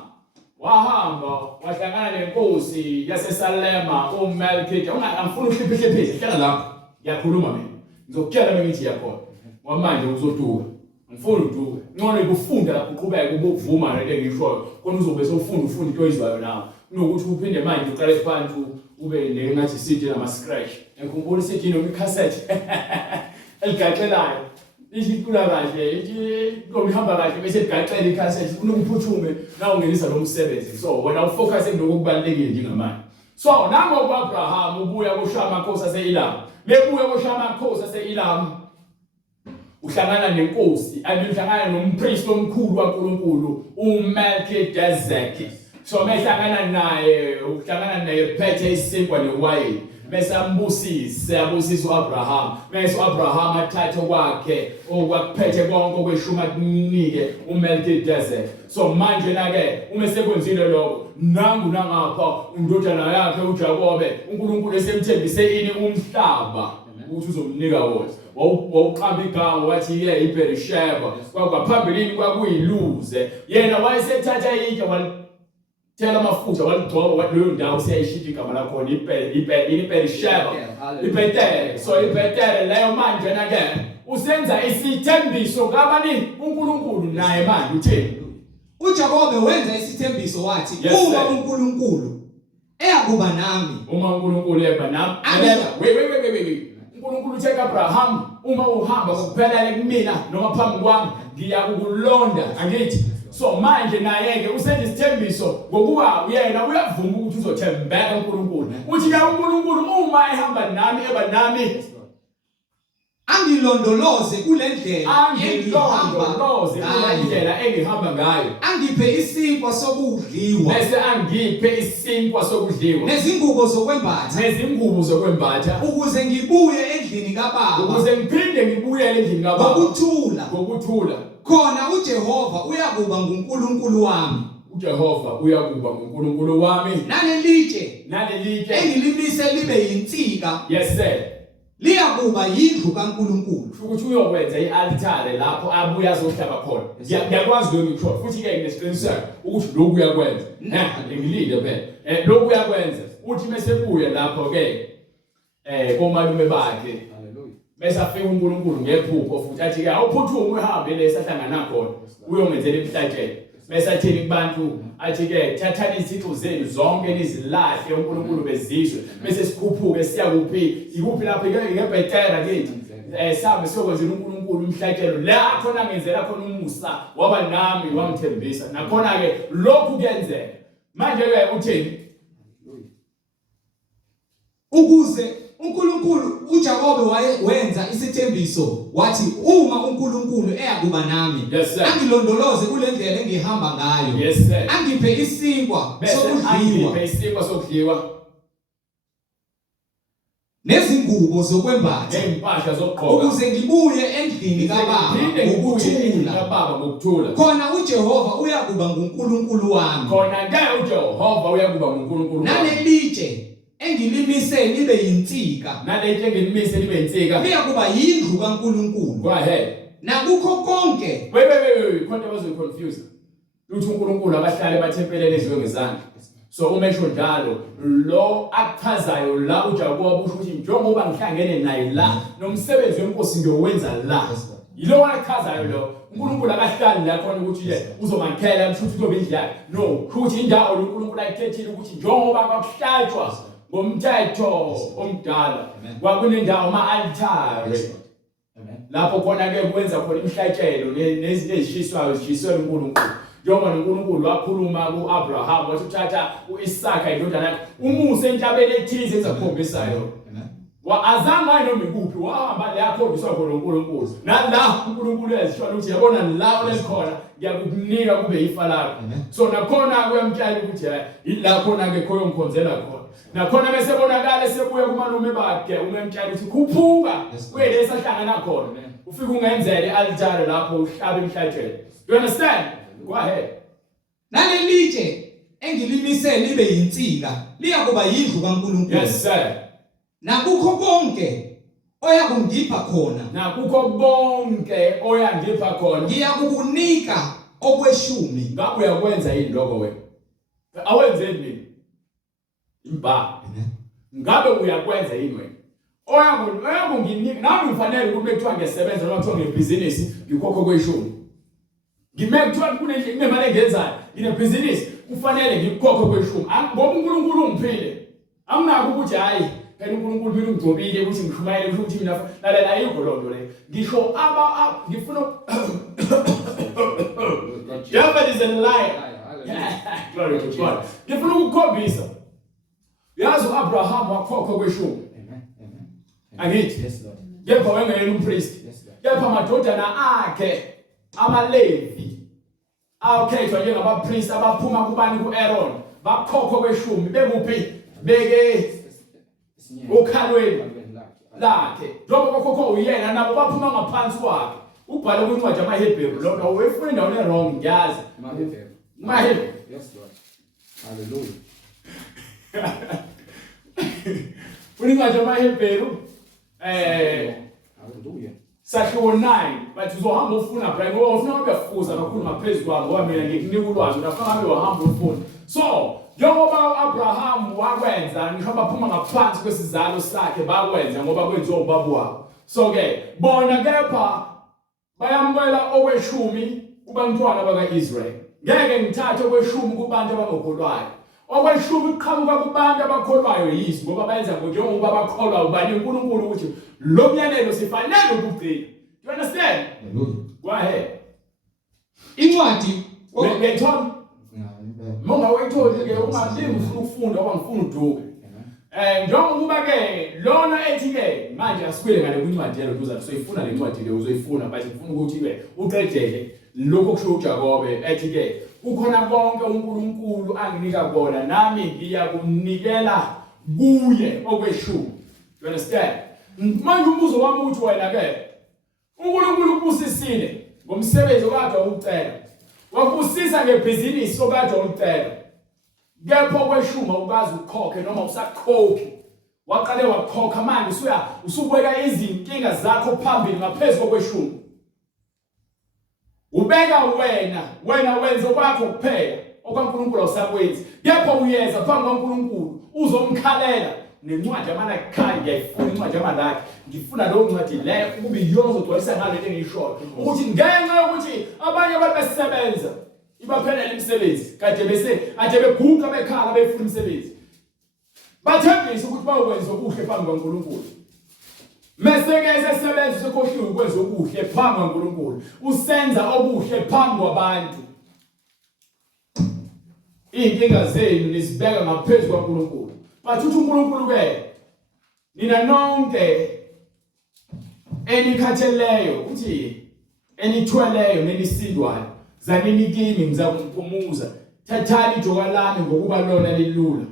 wahamba wahlangana nenkosi yaseSalema uMelkija. Ungafuna uhliphe hlala lapho ngiyakhuluma mina ngizokutshela mengithi yakhona wamanje uzoduka ngifuna uduke ngcono ukufunda lapho uqhubeke ukuvuma nale ngishoyo khona uzobe sewufunda into oyizwayo nawe kunokuthi uphinde manje uqale phansi ube ngathi sithi nama scratch. Ngikhumbula sithi noma icassette eligaxelayo ishikula kahle ithi ngomhamba kahle bese ligaxela icassette ufuna ukuphuthume na ungenisa lo msebenzi. So wena ufocus endoko kubalekile njengamanje. So nango uAbraham ubuya koshama Nkosi ase-Elam. Lebuya koshama Nkosi ase-Elam uhlangana nenkosi ayihlangana nompriest omkhulu kaNkulunkulu uMelkizedeki. So mehlangana naye uhlangana naye phethe isinkwa newayini mesambusise abusisa uAbraham mase uAbraham athathe kwakhe okwakuphethe konke okweshuma kunike uMelchizedek. So manje na ke uma sekwenzile lokho nangu nangapha indodana yakhe uJakobe uNkulunkulu esemthembise ini umhlaba ukuthi uzomnika wona. Wawuqamba igama wathi ke iBerisheba kwaphambilini kwakuyiluze yena wayesethatha intsha walithela amafutha waligcoba wathi leyo ndawo siyayishintsha igama lakho iBerisheba iBethel. So iBethel leyo manje na ke usenza isithembiso ngabani uNkulunkulu naye manje uthini uJakobe wenza isithembiso wathi uma uNkulunkulu eyakuba nami uma uNkulunkulu eba nami wait uNkulunkulu uthe kuAbraham uma uhamba ngokuphelele kumina noma phambi kwami ngiyakukulonda angithi. So manje naye ke usenza isithembiso ngokuba yena uyavuma ukuthi uzothembeka uNkulunkulu uthi ke uNkulunkulu uma ehamba nami eba nami angilondoloze kule ndlela engihamba ngayo angiphe isinkwa sokudliwa bese angiphe isinkwa sokudliwa nezingubo zokwembatha ukuze ngibuye endlini kababa ukuze ngiphinde ngibuyele endlini kababa ngokuthula khona uJehova uyakuba nguNkulunkulu wami nalelitshe engilimise libe yinsika yes sir liyakuba yindlu kaNkulunkulu ukuthi uyokwenza ialtare lapho abuya azohlaba khona. Ngiyakwazi lokho ngikho futhi ke nginesqiniseko ukuthi lokhu uyakwenza ngilinde phela lokhu uyakwenza uthi mase kuya lapho ke komalume bakhe bese afika uNkulunkulu ngephupho futhi athi ke awuphuthume uhambe lesahlangana khona uyongenzela imhlatshelo bese athini kubantu athi ke thathani izithu zenu zonke nizilahle uNkulunkulu bezizwe bese sikhuphuke siya kuphi ikuphi lapho ngeBethera kithi sabe sokwenzela uNkulunkulu umhlatshelo la khona ngenzela khona umusa waba nami wangithembisa nakhona ke lokhu kuyenzeka manje ke uthini ukuze uNkulunkulu uJakobe wenza isithembiso wathi uma uNkulunkulu eyakuba nami angilondoloze kule ndlela engihamba ngayo angiphe isinkwa sokudliwa nezingubo zokwembatha impahla zokugqoka ukuze ngibuye endlini kababa ngokuthula khona uJehova uyakuba nguNkulunkulu wami nalelitshe engilimise libe yinsika liyakuba yindlu kaNkulunkulu go ahead nakukho konke khona bazoconfuse uthi uNkulunkulu abahlale bathempelele eziwe ngezandla. So uma esho njalo lo akuchazayo la uJakobe usho ukuthi njengoba ngihlangene naye la nomsebenzi wenkosi ngiyowenza la yilo wachazayo lo uNkulunkulu akahlali la khona ukuthi uzomakhela mshuthi kuzoba indlela no ukuthi indawo uNkulunkulu ayikhethile ukuthi njengoba kwakuhlatshwa ngomthetho omdala kwakunendawo ama-altare lapho khona ke kwenza khona imhlatshelo nezinto ezishiswayo zishiselwe uNkulunkulu njengoba uNkulunkulu wakhuluma kuAbraham wathi uthatha uIsaka indodana yakhe umuse entabeni ethize ezakhombiswayo azange noma ikuphi wahamba la yakhombiswa khona uNkulunkulu nala uNkulunkulu uyazisho ukuthi yabona la olekhona ngiyakukunika kube ifa lakho. So nakhona kuyamtshela ukuthi ila khona ke khoyo ngikhonzela khona nakhona bese bonakala sebuye kumalume bakhe umemtshela ukuthi khuphuka kwele esahlangana khona ufike ungenzele ialtare lapho uhlabe imhlatshelo. You understand? Go ahead. Nalelitshe engilimise libe yinsika liyakuba yindlu kaNkulunkulu. Yes sir. Nakukho konke oyakungipha khona ngiyakukunika okweshumi. Ngabe uyakwenza yini lokho wena? Awenzeni mina? Imba. Ngabe uyakwenza yini wena? Oyakunginika nami ngifanele ukuthi bekuthiwa ngiyasebenza noma kuthiwa ngibusiness ngikhokho kweshumi. Ngimekuthiwa kunemali engenzayo nginebhizinisi kufanele ngikukhokhe kweshumi. Ngoba uNkulunkulu ungiphile. Anginako ukuthi hayi phela uNkulunkulu mina ungigcobile ukuthi ngishumayele ukuthi mina lalela ayikho lonto le. Ngisho ngifuna Durban is a lie. Glory to God. Ngifuna ukukhombisa. Yazi uAbraham wakhokha kweshumi. Angithi? Yes Lord. Kepha wengena umpriest. Kepha amadodana akhe amaLevi akhethwa njengabapriest abaphuma kubani kuAaron bakhokho kweshumi bekuphi beke okhalweni lakhe njengoba kokhokho uyena nabo baphuma ngaphansi kwakhe ubhale kwincwadi yamaHebheru lo wefuna indawo wrong ngiyazi maHebheru Yes, Lord. Hallelujah. kwincwadi yamaHebheru Hallelujah. Sakhiwo 9 but uzohamba ufuna bra ngoba ufuna ukuyafuza kakhulu ngaphezulu kwabo ngoba mina ngikunika ulwazi ngafuna ngabe wahamba ufuna so njengoba Abraham wakwenza ngisho baphuma ngaphansi kwesizalo sakhe bakwenza ngoba kwenziwa ubaba wabo so ke bona kepha bayamukela okweshumi kubantwana bakaIsrael ngeke ngithathe okweshumi kubantu abangakholwayo okweshumi iqhamuka kubantu abakholwayo yizo ngoba bayenza njengoba bakholwa ubani uNkulunkulu ukuthi lo myalelo sifanele ukugcina you understand go ahead incwadi ngethona Monga wayitholi ke ungalingi ufuna ukufunda oba ngifuna uduke. Njengoba ke lona ethi ke manje asibile ngale kwincwadi yalo uzathi soyifuna le ncwadi le uzoyifuna but ngifuna ukuthi ke uqedele lokho kusho uJakobe ethi ke kukhona konke uNkulunkulu anginika kona nami ngiyakunikela kuye okweshumi. You understand? Manje umbuzo wami uthi wena ke uNkulunkulu ubusisile ngomsebenzi okade ucela wakubusisa ngebhizinisi okade ucela kepha kweshuma ukazi ukhokhe noma usakhokhi waqale wakhokha manje usubeka izinkinga zakho phambili ngaphezulu kweshuma ubeka wena wenza kwakho kuphela okwaNkulunkulu awusakwenzi kepha uyeza phambi kwaNkulunkulu uzomkhalela nencwadi yamalakhe ngiyayifuna incwadi yamalakhe ngifuna lo ncwadi le ukuba iyonzo gcwalisa ngale into engiyishoyo ukuthi ngenxa yokuthi abanye abantu besebenza ibaphelele imisebenzi kade ade beguqa bekhala befuna imisebenzi bathembisa ukuthi bayokwenza okuhle phambi kwaNkulunkulu meseke esesebenza sekhohliwe ukwenza okuhle phambi kwaNkulunkulu usenza okuhle phambi kwabantu inkinga zenu nizibeka ngaphezulu kwaNkulunkulu bathuthi uNkulunkulu ke nina nonke enikhatheleyo uthi enithweleyo nenisindwayo zanini kimi ngizakumpumuza thathani ijoka lami ngokuba lona lilula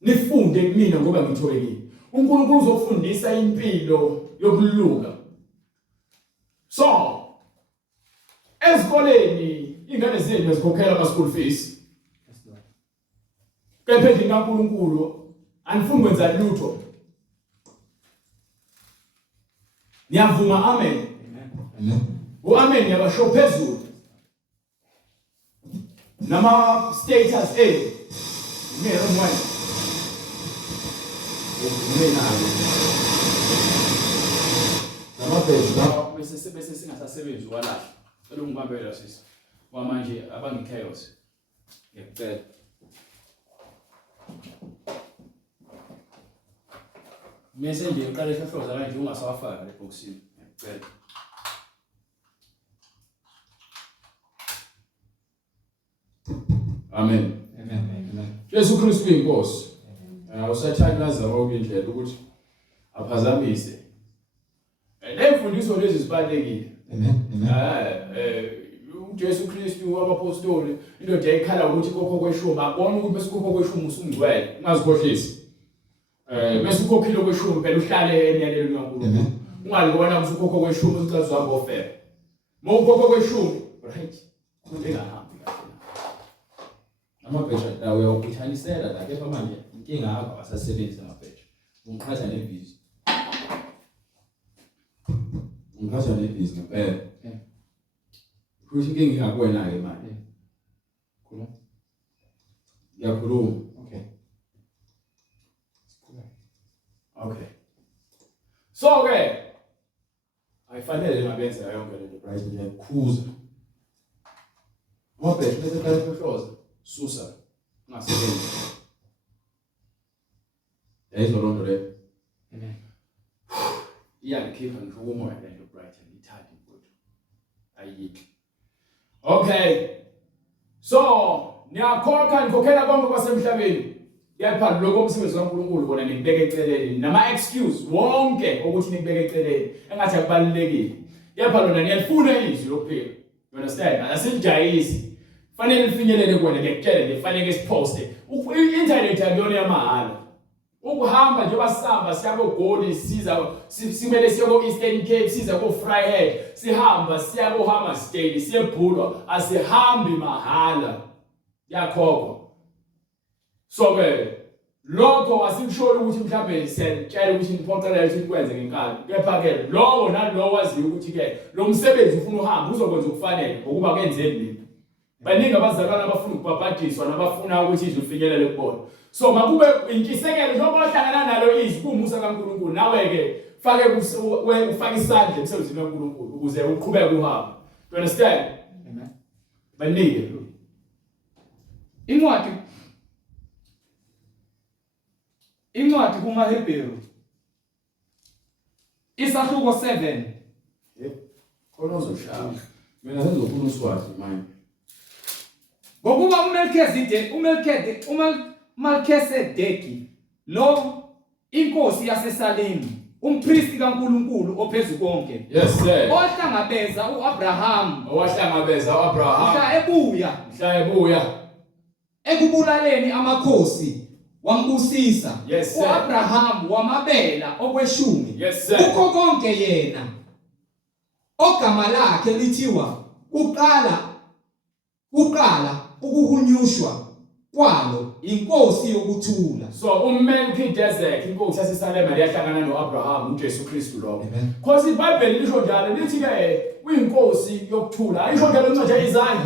nifunde kumina ngoba ngitholekile uNkulunkulu uzofundisa impilo yokulunga so ezikoleni ingane zenu zikhokhela ama school fees kepha likaNkulunkulu anifuni kwenza lutho niyavuma amen amen yabasho phezulu nama status ngero mwana nama bese singasasebenzi walahla cela ungibambela sisi kwamanje abangichaos ngiyacela mese nje uqale ehlohloza kanje ungasawafaka le boxini ngiyacela amen Yesu Kristu inkosi usathanda lazaro kwindlela ukuthi aphazamise le mfundiso lezi zibalekile uJesu Kristu wabapostoli indoda yayikhala ukuthi kokho kweshumi akubona ukuthi besikokho kweshumi usungcwele ungazikhohlisi bese ukhokhile kweshumi phela uhlale emyalelweni kaNkulunkulu ungalibona usukokho kweshumi usicazi wabo ofela mawukokho kweshumi right ungahambi kahle amabhesha la uyawuphithanisela la kepha manje inkinga yakho asasebenzi amabhesha ungiqhatha nebhizi ngempela kusho inkinga ingakuwena ke manje khuluma ngiyakhuluma okay so ke ayifanele ngabenza yonke lento price nje ukhuza amabhesha bese kahlohloza susa ngasebenzi yayizolonto le iyakhipha ngisho umoya lento bright ngithandi mfowethu ayikho okay so niyakhokha nikhokhela konke kwasemhlabeni kepha lokho umsebenzi kaNkulunkulu bona nibeke eceleni nama excuse wonke ukuthi nibeke eceleni engathi akubalekile kepha lona niyalifuna izwi lokuphila you understand asinjayisi fanele lifinyelele kuwena ngiyakutshela nje fanele siposte i-internet akuyona yamahala ukuhamba nje basihamba siya koGoli simele siye ko-Eastern Cape siza ko-Vryheid sihamba siya ko-Hammersdale siye eBhulwa asihambi mahala yakhokhwa so ke lokho asikusholo ukuthi mhlambe siyatshela ukuthi niphoqelela ukuthi nikwenze ngenkani kepha ke lowo nalowo waziyo ukuthi ke lo msebenzi ufuna uhamba uzokwenza ukufanele ngokuba kenzeni mina baningi abazalwana abafuna ukubhabhadiswa nabafuna ukuthi izwi lifinyelele kubona so makube inkisekelo njengoba ohlangana nalo izwi kumusa kaNkulunkulu nawe ke ufake isandla emsebenzini kaNkulunkulu ukuze uqhubeke uhambe you understand amen baningi incwadi kumaHebheru isahluko 7 khona uzoshaya mina sengizofuna uswazi manje ngokuba uMelkisedeki lo inkosi yaseSalemi umpristi kaNkulunkulu ophezulu konke yes sir ohlangabeza uAbraham mhla ebuya ekubulaleni amakhosi wambusisa yes sir uAbraham wamabela okweshumi yes sir ukho konke yena ogama lakhe lithiwa uqala ukuhunyushwa kwalo inkosi yokuthula so uMelkisedeki inkosi yaseSalema yahlangana noAbraham uJesu Kristu lo amen because iBhayibheli lisho njalo lithi ke uyinkosi yokuthula ayisho ke loncwadi Isaiah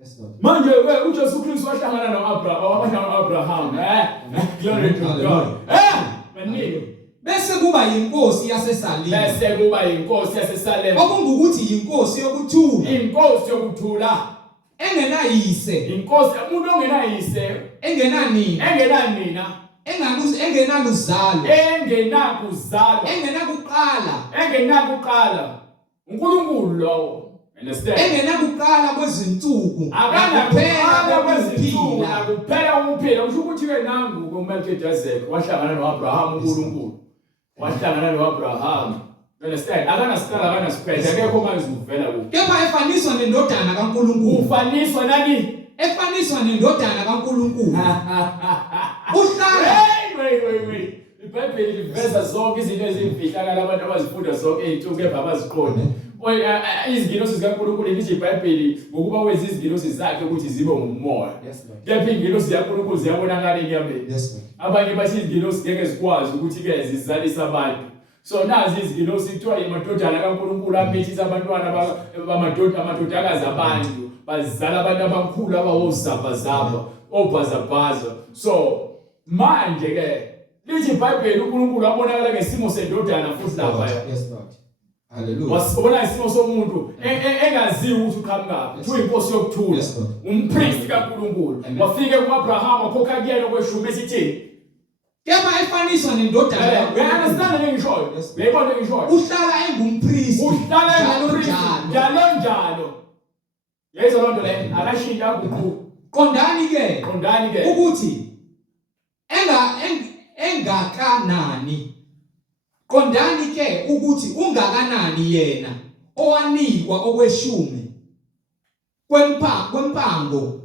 yes Lord manje uJesu Kristu wahlangana noAbraham glory to God manini bese kuba yinkosi yaseSalema okungukuthi yinkosi yokuthula inkosi yokuthula engenayise inkosi umuntu ongenayise engenanina engenaluzalo engenakuqala uNkulunkulu lo understand engenakuqala kwezinsuku akuphela ukuphila usho ukuthi ke nangu kuMelkisedeki wahlangana noAbraham uNkulunkulu wahlangana noAbraham understand akanasiqala akanasiphela akekho manje uvela ku kepha efaniswa nendodana kaNkulunkulu ufaniswa nani efaniswa nendodana kaNkulunkulu uhlala wait iBhayibheli liveza zonke izinto ezimfihlakala abantu abazifunda zonke izinto kepha abaziqonda izingilosi zikaNkulunkulu lithi iBhayibheli ngokuba wenza izingilosi zakhe ukuthi zibe ngumoya kepha izingilosi zikaNkulunkulu ziyabonakala enyameni abanye bathi izingilosi ngeke zikwazi ukuthi ke zizalisa abantu so nazi izingilosi kuthiwa amadodana kaNkulunkulu amethisa abantwana amadodakazi abantu bazala abantu abankhulu abawozabazaba obhazabaza so manje ke lithi iBhayibheli uNkulunkulu abonakala ngesimo sendodana futhi lapha yes Lord hallelujah wasibona isimo somuntu engaziwi ukuthi uqhamuka kuthiwa inkosi yokuthula umpristi kaNkulunkulu wafike kuAbraham wakhokha kuyena okweshumi esithini kepha efaniswa nendodana uyaunderstand ngishoyo uyayibona ngishoyo uhlala engumpristi njalo yezwa lonto le akashintsha kukhulu qondani ke ukuthi qondani ke ukuthi ungakanani yena owanikwa okweshumi kwempango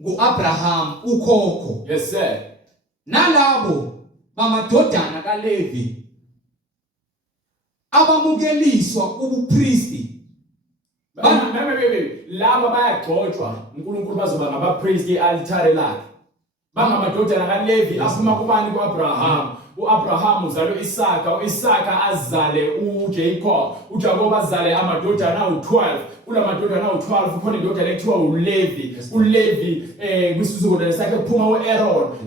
nguAbraham ukhokho yes sir nalabo bamadodana kaLevi abamukeliswa ubupristi laba bayagcotshwa uNkulunkulu bazoba ngabapristi e-altare lakhe bangamadodana kaLevi aphuma kubani kuAbraham uAbraham uzalwe uIsaka azale uJacob uJacob azale amadodana awu12 kulamadodana awu12 khona indodana ekuthiwa uLevi kwisizukulu sakhe kuphuma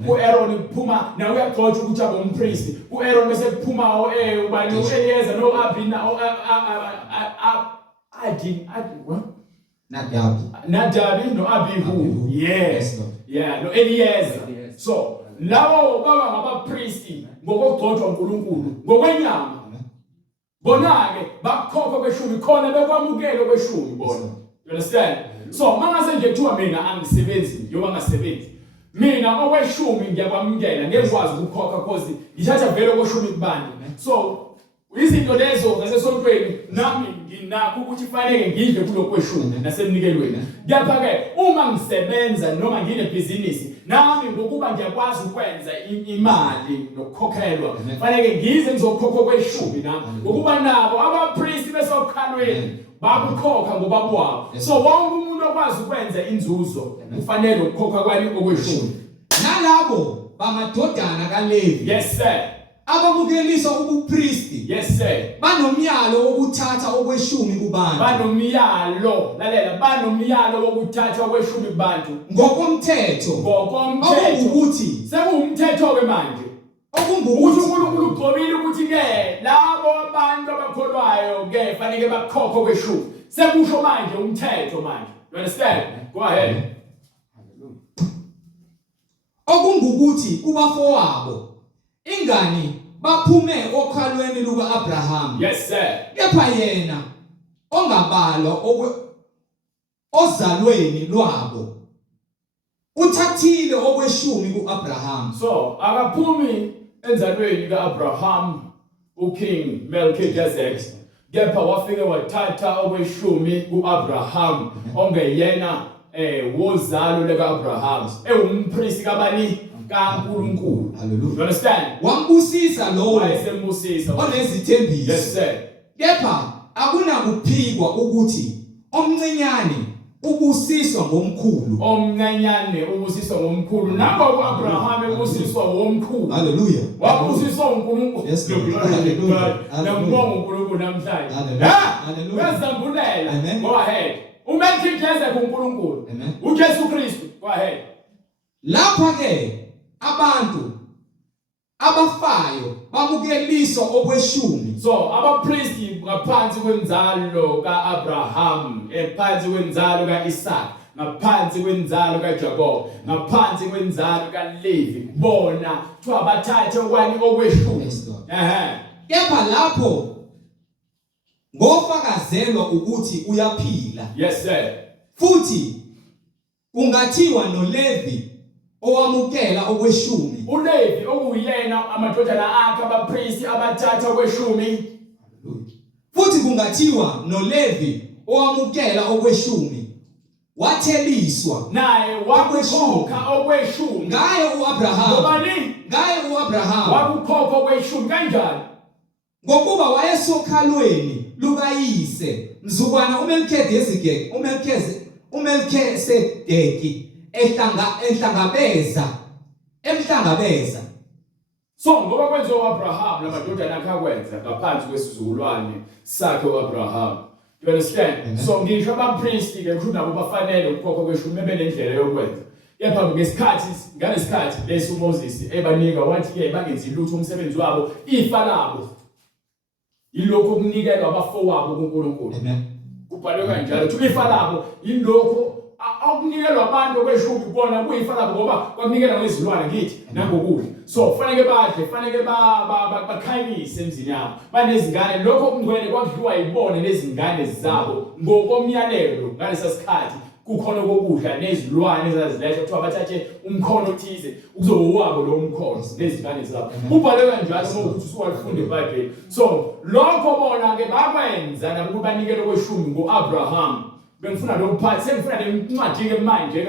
uAaron kuphuma nawe uyagcotshwa ukuthi abe umpriest uAaron bese kuphuma ubani uEliyeza noAbina Nadabi noAbihu yes no Eliyeza so lawo baba ngabapriesti ngokugcotshwa uNkulunkulu ngokwenyama bona ke bakhokha kweshumi khona bekwamukela kweshumi bona you understand so mangase nje kuthiwa mina angisebenzi njengoba ngasebenzi mina okweshumi ngiyakwamukela ngekwazi ukukhokha because ngithatha vele kweshumi kubani so izinto lezo zasesontweni nami nginakho ukuthi fanele ngidle kuloko kweshumi nasemnikelweni. Kepha ke uma ngisebenza noma nginebhizinisi nami ngokuba ngiyakwazi ukwenza imali nokukhokhelwa fanele ngize ngizokhokha kweshumi nami ngokuba nabo abapriest besokhalweni bakukhokha ngobaba wabo. So wonke umuntu okwazi ukwenza inzuzo kufanele ukukhokha kwani okweshumi. Nalabo bamadodana kaLevi, Yes sir. abamukeliswa ubupristi, Yes sir. banomyalo wokuthatha okweshumi kubantu Banomyalo, lalela, banomyalo wokuthathwa kweshumi kubantu ngokomthetho, ngokomthetho. ukuthi Sekuwumthetho ke manje. Ukuthi uNkulunkulu ugcobile ukuthi ke labo abantu abakholwayo ke fanele bakhokhe kweshumi. Sekusho manje umthetho manje. You understand? Go ahead. okungukuthi kubafowabo ingani baphume okhalweni luka-Abraham, Yes sir. kepha yena ongabalwa ozalweni lwabo uthathile okweshumi ku-Abraham. So akaphumi enzalweni kaAbraham uKing Melchizedek. Kepha wafike wathatha okweshumi kuAbraham ongeyena wozalo lekaAbraham. Umpristi kabani kaNkulunkulu. Hallelujah. You understand? Wambusisa lowo Wayesembusisa. onezithembiso, Yes sir. kepha akunakuphikwa ukuthi omncinyane ubusiswa ngomkhulu. Omncanyane ubusiswa ngomkhulu. Nabo uAbraham ebusiswa ngomkhulu. Hallelujah. Wabusiswa uNkulunkulu. Yes, Lord. Hallelujah. Nambonga uNkulunkulu namhlanje. Hallelujah. Uyazambulela. Amen. Go ahead. Umelchizedek uNkulunkulu. Amen. uJesu Kristu. Go ahead. Lapha ke abantu abafayo bamukeliswa okweshumi. So abapristi ngaphansi kwenzalo kaAbraham, ngaphansi kwenzalo kaIsaac, ngaphansi kwenzalo kaJacob, ngaphansi kwenzalo kaLevi, bona kuthiwa bathathe kwani okweshumi. Yes, Lord. Kepha lapho ngofakazelwa ukuthi uyaphila, yes sir. futhi kungathiwa noLevi owamukela okweshumi, uLevi okuyena amadodana akhe abapristi abathatha okweshumi, futhi kungathiwa noLevi owamukela okweshumi watheliswa naye wakukhokha okweshumi ngaye uAbraham, ngobani ngaye uAbraham wakukhokha okweshumi kanjani? ngokuba wayesokhalweni lukayise mzukwana uMelkisedeki emhlangabeza. So ngoba kwenziwa uAbraham lamadodana akhe akwenza ngaphansi kwesizukulwane sakhe uAbraham. You understand? So ngisho abapristi ke kusho nabo bafanele ukukhokha kweshumi benendlela yokwenza. Kepha ngesikhathi leso Moses ebanika wathi ke bangenzi lutho umsebenzi wabo ifa labo yilokho okunikelwa abafowabo kuNkulunkulu. Amen. Kubhalwe kanjalo ukuthi ifa labo yilokho akunikelwa abantu okweshumi kubona kuyifa labo ngoba kwakunikela ngezilwane kithi nangokudla. So kufanele badle, kufanele bakhanyise emzini yabo. Banezingane lokho okungcwele kwakudliwa yibone nezingane zabo ngokomyalelo ngalesa sikhathi. Kukhona kokudla nezilwane ezazilethwa kuthiwa bathathe umkhono othize ukuzoba wabo lo mkhono nezingane zabo. Kubhalwe kanjalo ukuthi usuwafunda eBhayibheli. So lokho bona ke bakwenza nabo banikela okweshumi ngoAbraham. Bengifuna lo mphathi sengifuna le ncwadi ke manje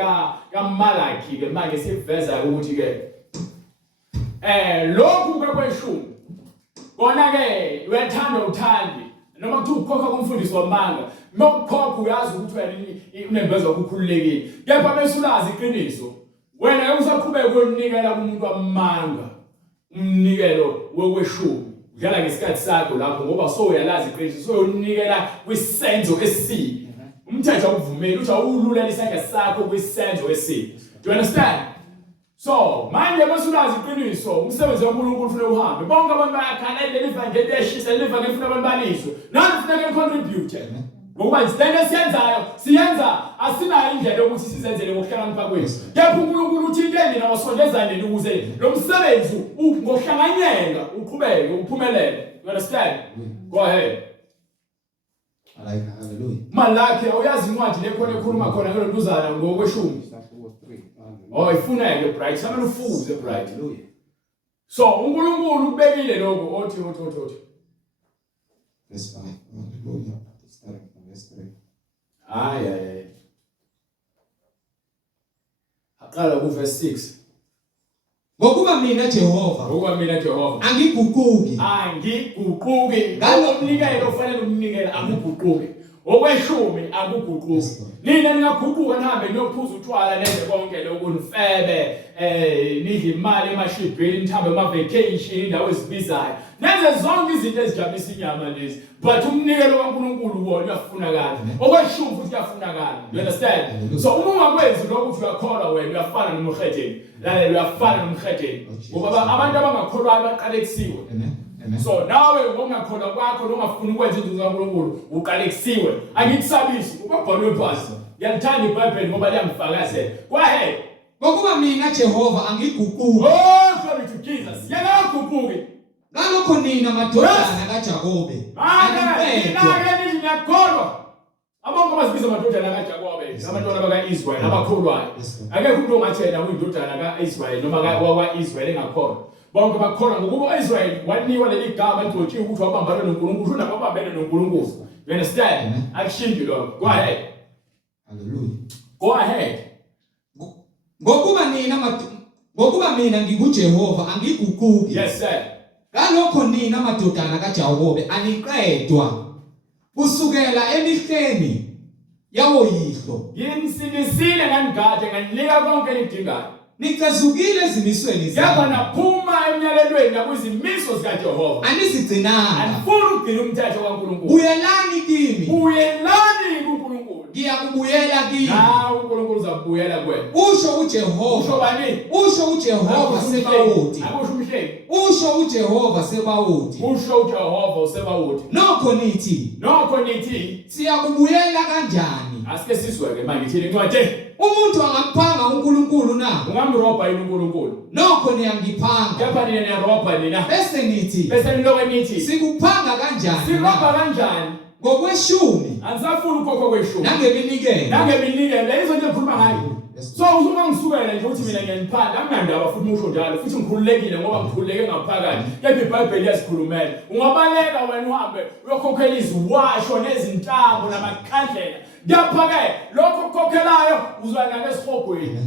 kaMalaki ke manje siveza ukuthi ke lokhu kweshumi kona ke uyathanda uthandi noma kuthi ukhokha kumfundisi wamanga nokukhokha uyazi ukuthi wena unembeza ukukhululekile kepha bese ulazi iqiniso wena usaqhubeka ukunikela kumuntu wamanga umnikelo wekweshumi udlala ngesikhathi sakho lapho ngoba so uyalazi iqiniso so unikela kwisenzo esibi. Umthetho ukuvumela uthi awulula isandla sakho kwisenzo esibi. Do you understand? So manje basulazi iqiniso umsebenzi kaNkulunkulu ufuna uhambe bonke abantu bayakhala lelivangeli leshisa lelivangeli ufuna abantu baliswe nani ufuna contribute ngoba isitende siyenza asinayo indlela yokuthi sizenzele ngokuhlakanipha kwethu kepha uNkulunkulu uthi inteni nawasondezane ukuze lo msebenzi ngokuhlanganyela uqhubeke uphumelele. You understand? Go ahead. Hallelujah. Malaki awuyazi incwadi lekhona ekhuluma khona ngelonduzana ngokweshumi. Oh ifuneke bright samele ufuze bright. Hallelujah. So uNkulunkulu ubekile lokho othi verse 5. Hallelujah. Starting from verse 3. Hayi. Aqala ku verse 6. Ngokuba mina Jehova Ngokuba mina Jehova angiguquki. angiguquki ngalo umnikelo ofanele umnikela akuguquki okweshumi akuguquki nina ningaguquka nihambe niyophuza utshwala nenze konke lokhu nifebe nidle imali emashibhini nithambe ama-vacation indawo ezibizayo nenze zonke izinto ezijabulisa inyama lezi but umnikelo kaNkulunkulu wona uyafunakala okweshumi futhi uyafunakala you understand so uma ungakwenzi lokho uthi uyakholwa wena uyafana nomhedeni lalela uyafana nomhedeni ngoba abantu abangakholwayo baqalekisiwe so nawe ngokungakholwa kwakho nongafuni ukwenza izinto zikaNkulunkulu uqalekisiwe angikusabisi ubabhalwe phasi ngiyalithanda iBhayibheli ngoba liyangifakazela go ahead Ngokuba mina Jehova angiguquki. oh glory to Jesus yakaguquki Ngalokho nina madodana kaJakobe Nina niyakholwa abonke bazibiza amadodana kaJakobe abantwana baka-Israyeli abakholwayo akekho umuntu ongathena uyindodana ka-Israyeli noma wakwa-Israyeli engakholwa bonke bakholwa ngokuba u-Israyeli wanikwa leli gama lidotshiwe ukuthi wabambana noNkulunkulu nabo babambene noNkulunkulu you understand akushindi lokho go ahead Hallelujah. go ahead Ngokuba mina ngikuJehova angiguquki. yes sir Ngalokho nina madodana kaJakobe aniqedwa kusukela emihleni yawoyihlo. nginisindisile nganigade nganinika konke enidingayo Nicezukile ezimisweni yaba zami. naphuma emnyalelweni nakwizimiso zikaJehova Anizigcinanga. anifuni ukugcina umthetho kaNkulunkulu Buyelani kimi. buyelani kuNkulunkulu Ngiyakubuyela kimi. nawe uNkulunkulu uzakubuyela kuwena Usho usho uJehova. bani Usho uJehova Sebawuthi. akusho umhleli Usho uJehova Sebawuthi. usho uJehova usebawuthi Nokho nithi nokho nithi siyakubuyela kanjani? asike sisweke manje thina incwadi Umuntu angaphanga uNkulunkulu na? ungamrobha yini uNkulunkulu Nokho niyangiphanga. kepha nina niyarobha nina Bese nithi bese nilokwe nithi sikuphanga kanjani? sirobha kanjani Ngokweshumi anisafuni ukhokho kweshumi nangeminikelo. nangeminikelo izo nje ngikhuluma ngayo so usuma ngisukela nje ukuthi mina ngiyaniphanda amnandaba futhi musho njalo futhi ngikhululekile ngoba ngikhululeke ngaphakathi kepha iBhayibheli yasikhulumela ungabaleka wena uhambe uyokhokhela iziwasho nezintambo namakhandlela kepha-ke lokho okukhokhelayo uzwana ngesihogweni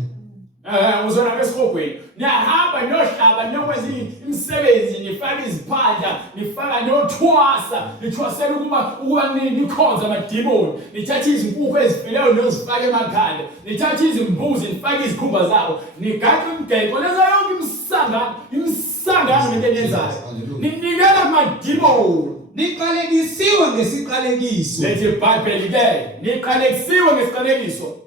uzwana ngesihogweni niyahamba niyohlaba niyokwenza imisebenzi nifaka iziphandla nifaka niyothwasa nithwasela ukuba nikhonza amadimoni nithathe izinkukhu ezifileyo niyozifaka emakhanda nithathe izimbuzi nifake izikhumba zabo nigaxe imigexo leza yonke imsangano nento eniyenzayo ninikela kumadimoni Niqalekisiwe ngesiqalekiso. lethi iBhayibheli ke niqalekisiwe ngesiqalekiso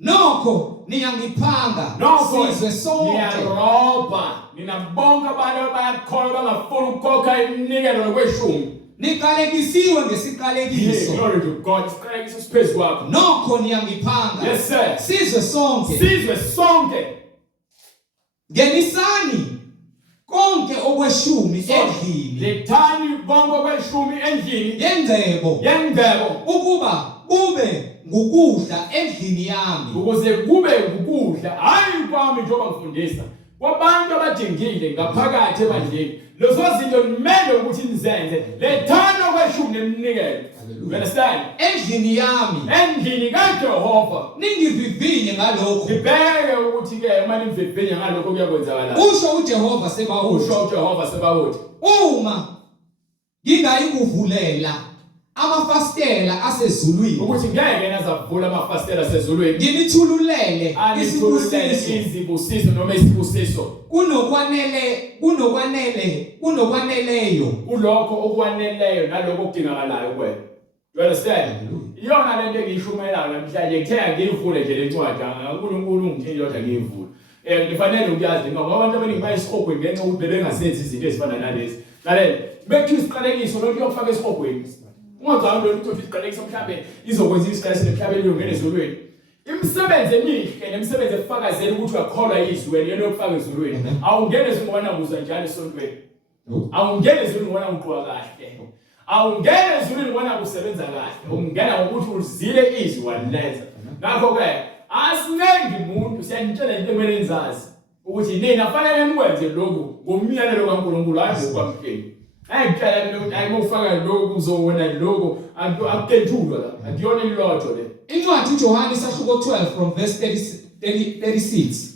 Nokho niyangiphanga sizwe sonke. niyarobha ninabonke abantu abayakholwa bangafuni ukukhokha iminikelo nokweshumi Niqalekisiwe ngesiqalekiso. glory to God isiqalekiso siphezu kwakho Nokho niyangiphanga yes sir sizwe sonke. sizwe sonke Ngenisani konke okweshumi endlini lethani bonke okweshumi endlini yengcebo ukuba kube ngukudla endlini yami. ukuze kube ukudla hayi kwami njengoba ngifundisa kwabantu abadingile ngaphakathi ebandleni lezo zinto nimele ukuthi nizenze lethani okweshumi neminikelo you understand Endlini yami endlini kaJehova ningivivinye ngalokho. ngibheke ukuthi-ke uma nimvivinya ngalokho kuyakwenzakala Usho uJehova Sebawuthi. usho uJehova sebawuthi Uma ngingayikuvulela amafastela asezulwini ukuthi ngeke nazavula amafastela asezulwini nginithululele anithululele isibusiso izibusiso noma isibusiso kunokwaneleyo kulokho okwaneleyo nalokho okudingakalayo kuwena you understand iyona lento engiyishumelayo namhlanje ngithenga ngiyivule nje le ncwadi uNkulunkulu ungithini yodwa ngiyivule ngifanele ukuyazi ngoba abantu abaningi bayisihogweni ngenxa yokuthi bebengasenzi izinto ezifana nalezi lalela bekho isiqalekiso lokho kuyokufaka esihogweni ungacabanga ukuthi isiqalekiso mhlawumbe izokwenza isiqalekiso emhlabeni uyongena ezulwini imisebenzi emihle nemisebenzi efakazela ukuthi uyakholwa izwi yena yokufaka ezulwini awungene ezingobana nguzwa njalo esontweni awungene ezulwini ngobana uqwa kahle awungene ezulwini ngobana kusebenza kahle ungena ngokuthi uzile izwi walilenza ngakho-ke asinengi umuntu siyanitshela into ekumele nizazi ukuthi nina fanele nikwenze lokhu ngomyalelo kaNkulunkulu hayi ngokwamkeni Ayikhala lo ayimofaka lokho uzowona lokho akuthenthulwa la. Akuyona ilotho le. Incwadi uJohane isahluko 12 from verse 36.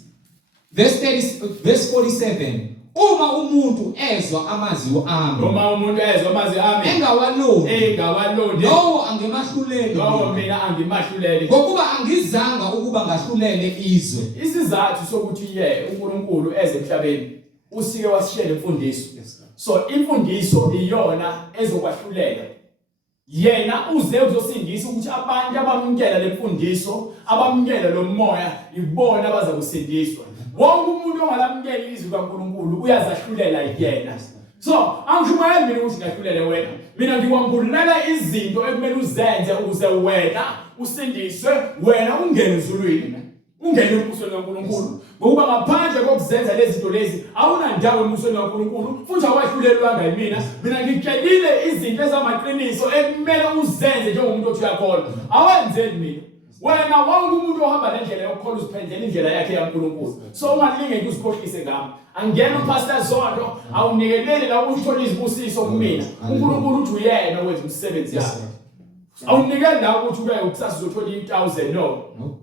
Verse 47. Uma umuntu ezwa amazwi ami. Noma umuntu ezwa amazwi ami. Engawaloni. Lowo angemahluleli. Lowo mina angimahluleli. Ngokuba angizanga ukuba ngahlulele izwe. Isizathu sokuthi uNkulunkulu eze emhlabeni usike wasishela imfundiso. So imfundiso iyona ezokwahlulela. Yena uze uzosindisa ukuthi abantu abamukela lemfundiso, abamukela lo moya, ibona abaza kusindiswa. Wonke umuntu ongalamukela izwi kaNkulunkulu uyazahlulela yena. So angishumayeli mina ukuthi ngahlulele wena. Mina ngikwambulela izinto ekumele uzenze ukuze wena usindiswe, wena ungene ezulwini. Ungene embusweni kaNkulunkulu. Ngoba ngaphandle kokuzenza lezi zinto lezi awunandawo embusweni kaNkulunkulu futhi awahlulelwanga yimina. Mina ngikutshelile izinto ezamaqiniso ekumele uzenze njengomuntu othi uyakholwa. Awenzeli mina. Wena wonke umuntu ohamba nendlela yokukholwa uziphendlela indlela yakhe kaNkulunkulu. So ungalinge uzikhohlise ngami. Angena uPastor Zondo awunikelele la ukuthola izibusiso kumina. UNkulunkulu uthi uyena owenza umsebenzi wakhe. Awunikele la ukuthi uke ukusasa uzothola 1000 no.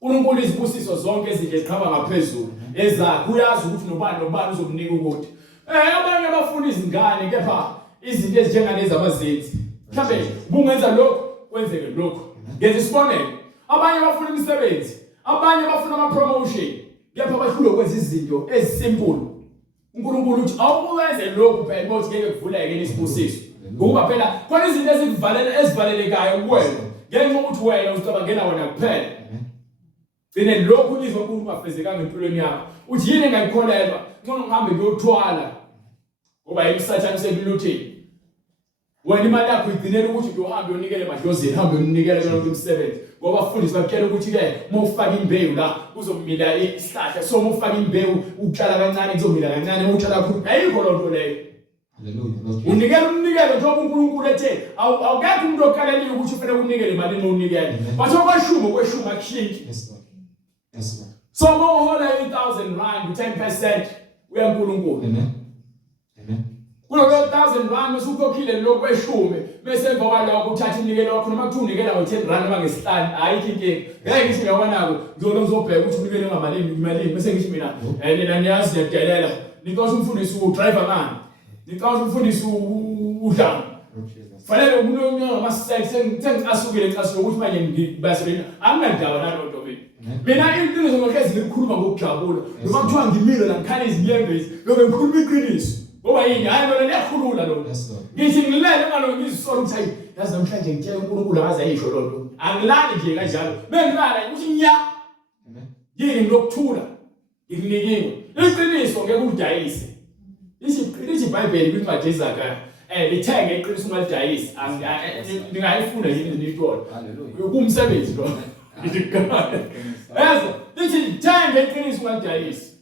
uNkulunkulu izibusiso zonke ezinhle ziqhaba ngaphezulu ezakhe uyazi ukuthi nobani uzomnika ukuthi abanye abafuna izingane kepha izinto ezinjengalezi abazenzi mhlambe bungenza lokho kwenzeke lokho ngenza isibonelo abanye bafuna imisebenzi abanye bafuna ama promotion kepha bahlule kwenza izinto ezisimple uNkulunkulu uthi awuwenze lokho phela ukuthi ngeke kuvuleke isibusiso ngoba phela khona izinto ezivalelekayo kuwena ngenxa ukuthi wena uzicabangela wena kuphela Bene lokhu nizwa uNkulunkulu afezekanga empilweni yakho. Uthi yini engayikholelwa? Ngcono ngihambe ngiyothwala. Ngoba imisathane sekuluthini. Wena imali yakho igcinela ukuthi uhambe uyonikele emadlozini, hambe unikele konke umsebenzi. Ngoba afundisi bakutshela ukuthi ke uma ufaka imbewu la uzomila isihlahla. So uma ufaka imbewu utshala kancane kuzomila kancane, utshala kakhulu. Ayikho lonto leyo. Hallelujah. Unikele umnikelo njengoba uNkulunkulu ethe awukekho umuntu okalelile ukuthi ufanele unikele imali uma unikele. Batho kweshuma akushintshe. Yes, Lord. So more 1,000 rand, 10%. We are uNkulunkulu. Amen. Amen. Kulo 1,000 rand mesukhokhile lokho kweshume bese emva kwalokho uthatha inikelo wakho noma kuthi unikela ngo10 rand mangesihlanu ayikho inkingi. Ngeke ngithi ngiyabonako ngizobheka ukuthi unikele ngamalini imalini bese ngithi mina nina niyazi ngiyadelela. Nikosi umfundisi udriver man. Nikosi umfundisi udlanga. Fanele umuntu asukile ukuthi manje ngibasirina anginandaba nalonto mina. Mina iqiniso ngohlezi ngikhuluma ngokujabula noma kuthiwa ngimile la ngikhale izinyembezi ngoba ngikhuluma iqiniso ngoba yini hayi lona liyakhulula lo ngithi ngilele ngalona ngizisola ukuthi hayi yazi namhlanje ngitshela uNkulunkulu akaze ayisho lonto angilali nje kanjalo bengilala ukuthi nya yini ngilokuthula ngikunikiwe iqiniso ngeke udayise lithi iBhayibheli kwincwadi yeZakhariya lithenge iqiniso ungalidayisi ningayifunda yini nithola haleluya kumsebenzi lo Yazo, lithi lithenge iqiniso ungalidayisi.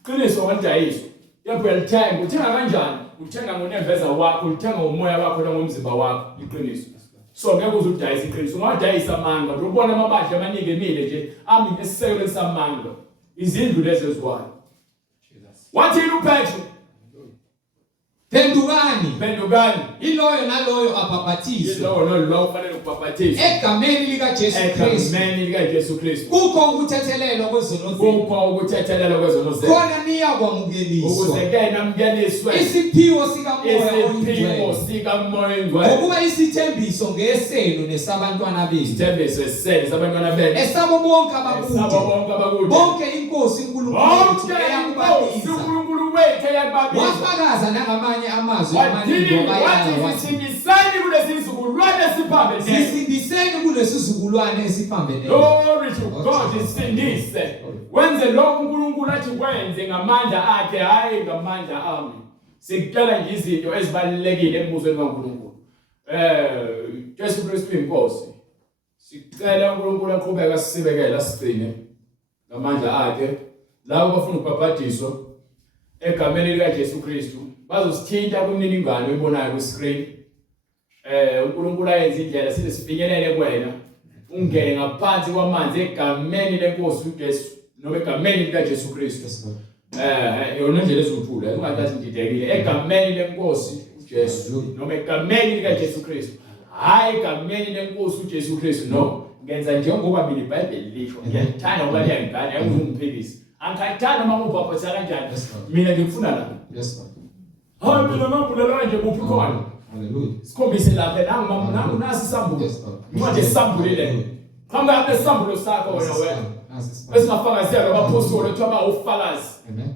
Iqiniso ungalidayisi. Yabona lithenga, uthenga kanjani? Uthenga ngonemveza wakho, uthenga umoya wakho nangomzimba wakho, iqiniso. So ngeke uzudayisa iqiniso, ungadayisa amanga. Ubona amabandla amaningi emile nje, ami esisekelo lesamanga. Izindlu lezo ezwayo. Wathi uPetro Pendukani. Iloyo naloyo abhabhathiswe. Lo ufanele ukubhabhathizwa. Egameni likaJesu Kristu. Kukho ukuthethelelwa kwezono. Khona niyakwamukeliswa. Ukuze ke namukeliswe. Isiphiwo sikamoya oyingcwele. Ngokuba isithembiso ngesenu nesabantwana benu. Isithembiso esenu sabantwana benu. Esabo bonke abakude. Bonke inkosi uNkulunkulu eyakubabisa. Wafakaza nangamanye amazwi amaningi wathi sisindiseni kulesi sizukulwane esiphambeneyo. Glory to God, isindise. Wenze lokho uNkulunkulu athi kwenze ngamandla akhe hayi ngamandla ami. Sikucela nje izinto ezibalekile embusweni kaNkulunkulu. Jesu Kristu inkosi. Sicela uNkulunkulu aqhubeka sisibekela sigcine ngamandla akhe. Labo bafuna ukubhabhadiswa egameni likaJesu Kristu bazosithinta kumniningwane oyibonayo ku screen. uNkulunkulu ayenza indlela size sifinyelele kuwena. Ungene ngaphansi kwamanzi egameni lenkosi uJesu noma egameni likaJesu Kristu. yona ndlela ezothula ungathi ngididekile egameni lenkosi uJesu noma egameni likaJesu Kristu hayi egameni lenkosi uJesu Kristu no ngenza njengoba mina iBhayibheli lisho ngiyalithanda ngoba liyangigana ayingizungiphikisi angikhathanda uma ubhabhatha kanjani mina ngikufuna la Yes, Lord. hayi mina ngabulala nje kuphi khona Hallelujah. sikhombise lapha nangu nasi isambulo Yes, Lord. manje isambulile qhamuka lapha isambulo sakho wena wena Yes, esingafakazela abapostoli ethi ufakazi Amen.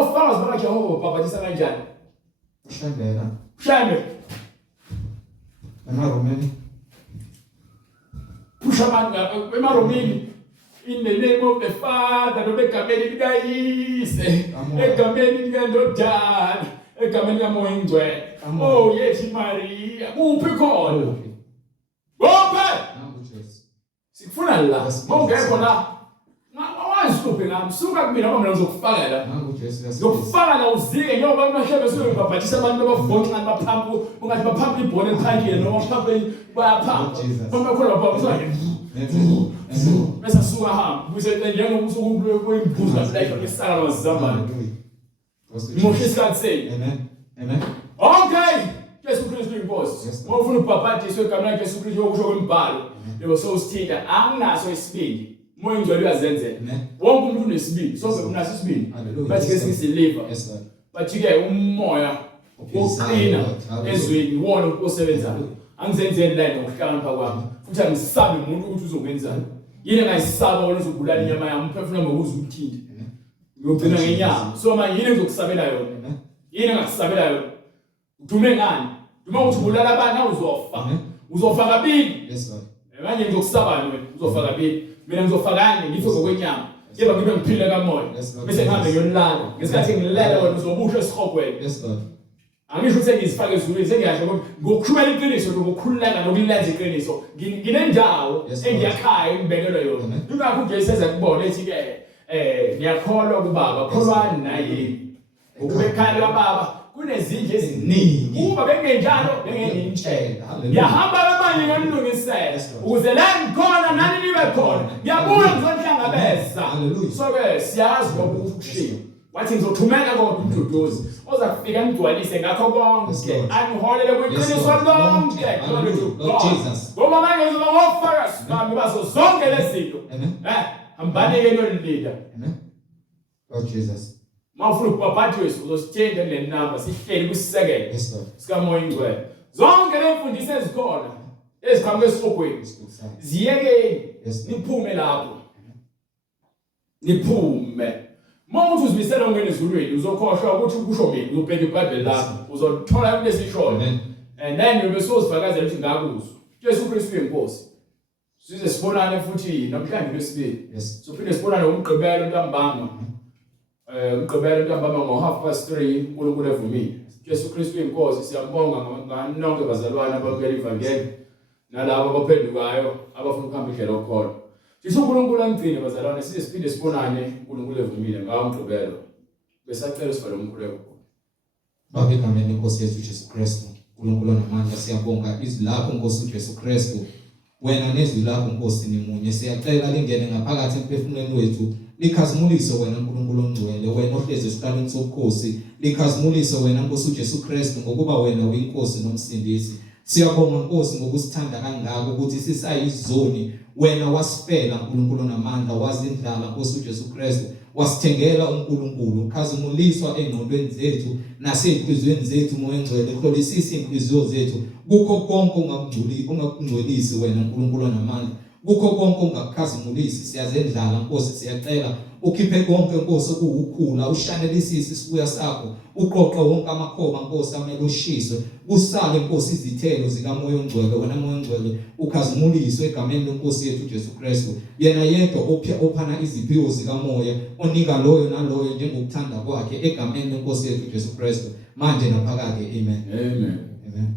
ufakazi bakaJehova ubhabhathisa kanjani Ushandela. mhlambe Emaromeni. pusha abantu emaromini in the name of the Father noma egameni likayise egameni likaNdodana egameni likaMoya Oyingcwele oh yethi Maria kuphi khona wophe Nangu Jesu. sikufuna la mawungekho la awazihluphe ngami suka kumina ngoba mina ngizokufakela Nangu Jesu. ngizokufaka la uzike njengoba mhlawumbe siyobhabhathisa abantu abavonqa baphampu ungathi baphampa ibhola ephakile noma baphampa bayaphampa noma khona babhabhisa bese suka hamba buse njengoba usuku kwembuza lapha esala wazamana imoshe isikhathi senu Amen. Amen. okay Jesu Kristu inkosi Yes, Lord. mawufuna ubhabhathisa igama laJesu Kristu yokusho kwembhalo yebo sowusithinta anginaso isibindi Moya Oyingcwele uyazenzela Amen. wonke umuntu unesibindi sonke unaso isibindi Hallelujah. bathi ke sisiliva Yes, Lord. bathi ke umoya wokuqina ezweni wona osebenzayo angizenzeli la ngokuhlakanipha kwami futhi angisabi umuntu ukuthi uzongenzani yini engayisaba wona uzobulala inyama yami umphefumulo ngokuza ukuthinte ngiyogcina ngenyama so manje yini engizokusabela yona yini engakusabela yona udume ngani uma uthi ubulala abantu uzofa uzofa kabili Yes, Lord. manje ngizokusabani wena uzofa kabili mina ngizofakani ngife ngokwenyama yeba ngibe ngiphile kamoya bese ngihambe ngiyolala ngesikhathi ngilala wena uzobusha esihogweni Yes, Lord. angisho ukuthi ngizifake ezulwini sengiyasho ukuthi ngokukhuluma iqiniso nokukhululeka nokulenza iqiniso nginendawo engiyakhaya engibekelwe yona ingakho nje iseza kubona ethi ke ngiyakholwa kubaba kholwani naye ukube ekhaya kababa kunezindlu eziningi uma bengenjalo bengenintshela ngiyahamba abanye ngalungisela ukuze la ngikhona nani nibe khona ngiyabuya ngizonhlangabeza so ke siyazi ngokushiya wathi ngizothumela kodwa umduduzi oza kufika ngigcwalise ngakho konke angiholele kwiqiniso lonke glory to God ngoba manje ngizoba ngofakazi bami bazo zonke lezi zinto hambani ke nolida Lord Jesus. mawufuna ukubhabhathisa uzositshela le number sihleli kusisekelo Yes, Lord. sikaMoya Oyingcwele zonke lemfundiso ezikhona ezikhamba esihogweni ziyekeni niphume lapho niphume mawuthi uzimisela ungena ezulwini uzokhohlwa ukuthi kusho mina uzobheka iBhayibheli lakho uzothola into esishoyo and then ube sozifakazela ukuthi ngakuzwa Jesu Kristu inkosi size sibonane futhi namhlanje lesibili sophinde sibonane ngomgqibelo ntambama umgqibelo ntambama ngo3:30 uNkulunkulu evumile Jesu Kristu inkosi siyambonga ngani nonke bazalwane abamukela ivangeli nalabo abaphendukayo abafuna ukuhamba indlela okhona Sisho uNkulunkulu angigcine bazalwane size siphinde sibonane uNkulunkulu evumile ngawo umgqibelo besacela sivale umkhuleko Baba egameni lenkosi yethu Jesu Kristu uNkulunkulu namandla siyabonga izwi lakho Nkosi uJesu Kristu wena nezwi lakho Nkosi nimunye siyacela lingene ngaphakathi emphefumulweni wethu likhazimulise wena uNkulunkulu ongcwele wena ohlezi esiqaleni sobukhosi likhazimulise wena Nkosi uJesu Kristu ngokuba wena uyinkosi nomsindisi siyabonga Nkosi ngokusithanda kangako ukuthi sisayizoni wena wasifela uNkulunkulu namandla wazindlala Nkosi uJesu Kristu wasithengela uNkulunkulu khazimuliswa engqondweni zethu nasenhlizweni zethu Moya Oyingcwele hlolisisa inhliziyo zethu kukho konke ungakungcwelisi wena uNkulunkulu namandla kukho konke ungakhazimulisi siyazendlala Nkosi siyacela ukhiphe konke Nkosi okuwukhula ushanelisise isibuya sakho uqoqe wonke amakhoba Nkosi amele ushiswe kusale Nkosi izithelo zikaMoya Oyingcwele wena Moya Oyingcwele ukhazimuliswe egameni lenkosi yethu Jesu Kristu yena yedwa ophana iziphiwo zikamoya onika loyo naloyo njengokuthanda kwakhe egameni lenkosi yethu Jesu Kristu manje naphakade amen amen amen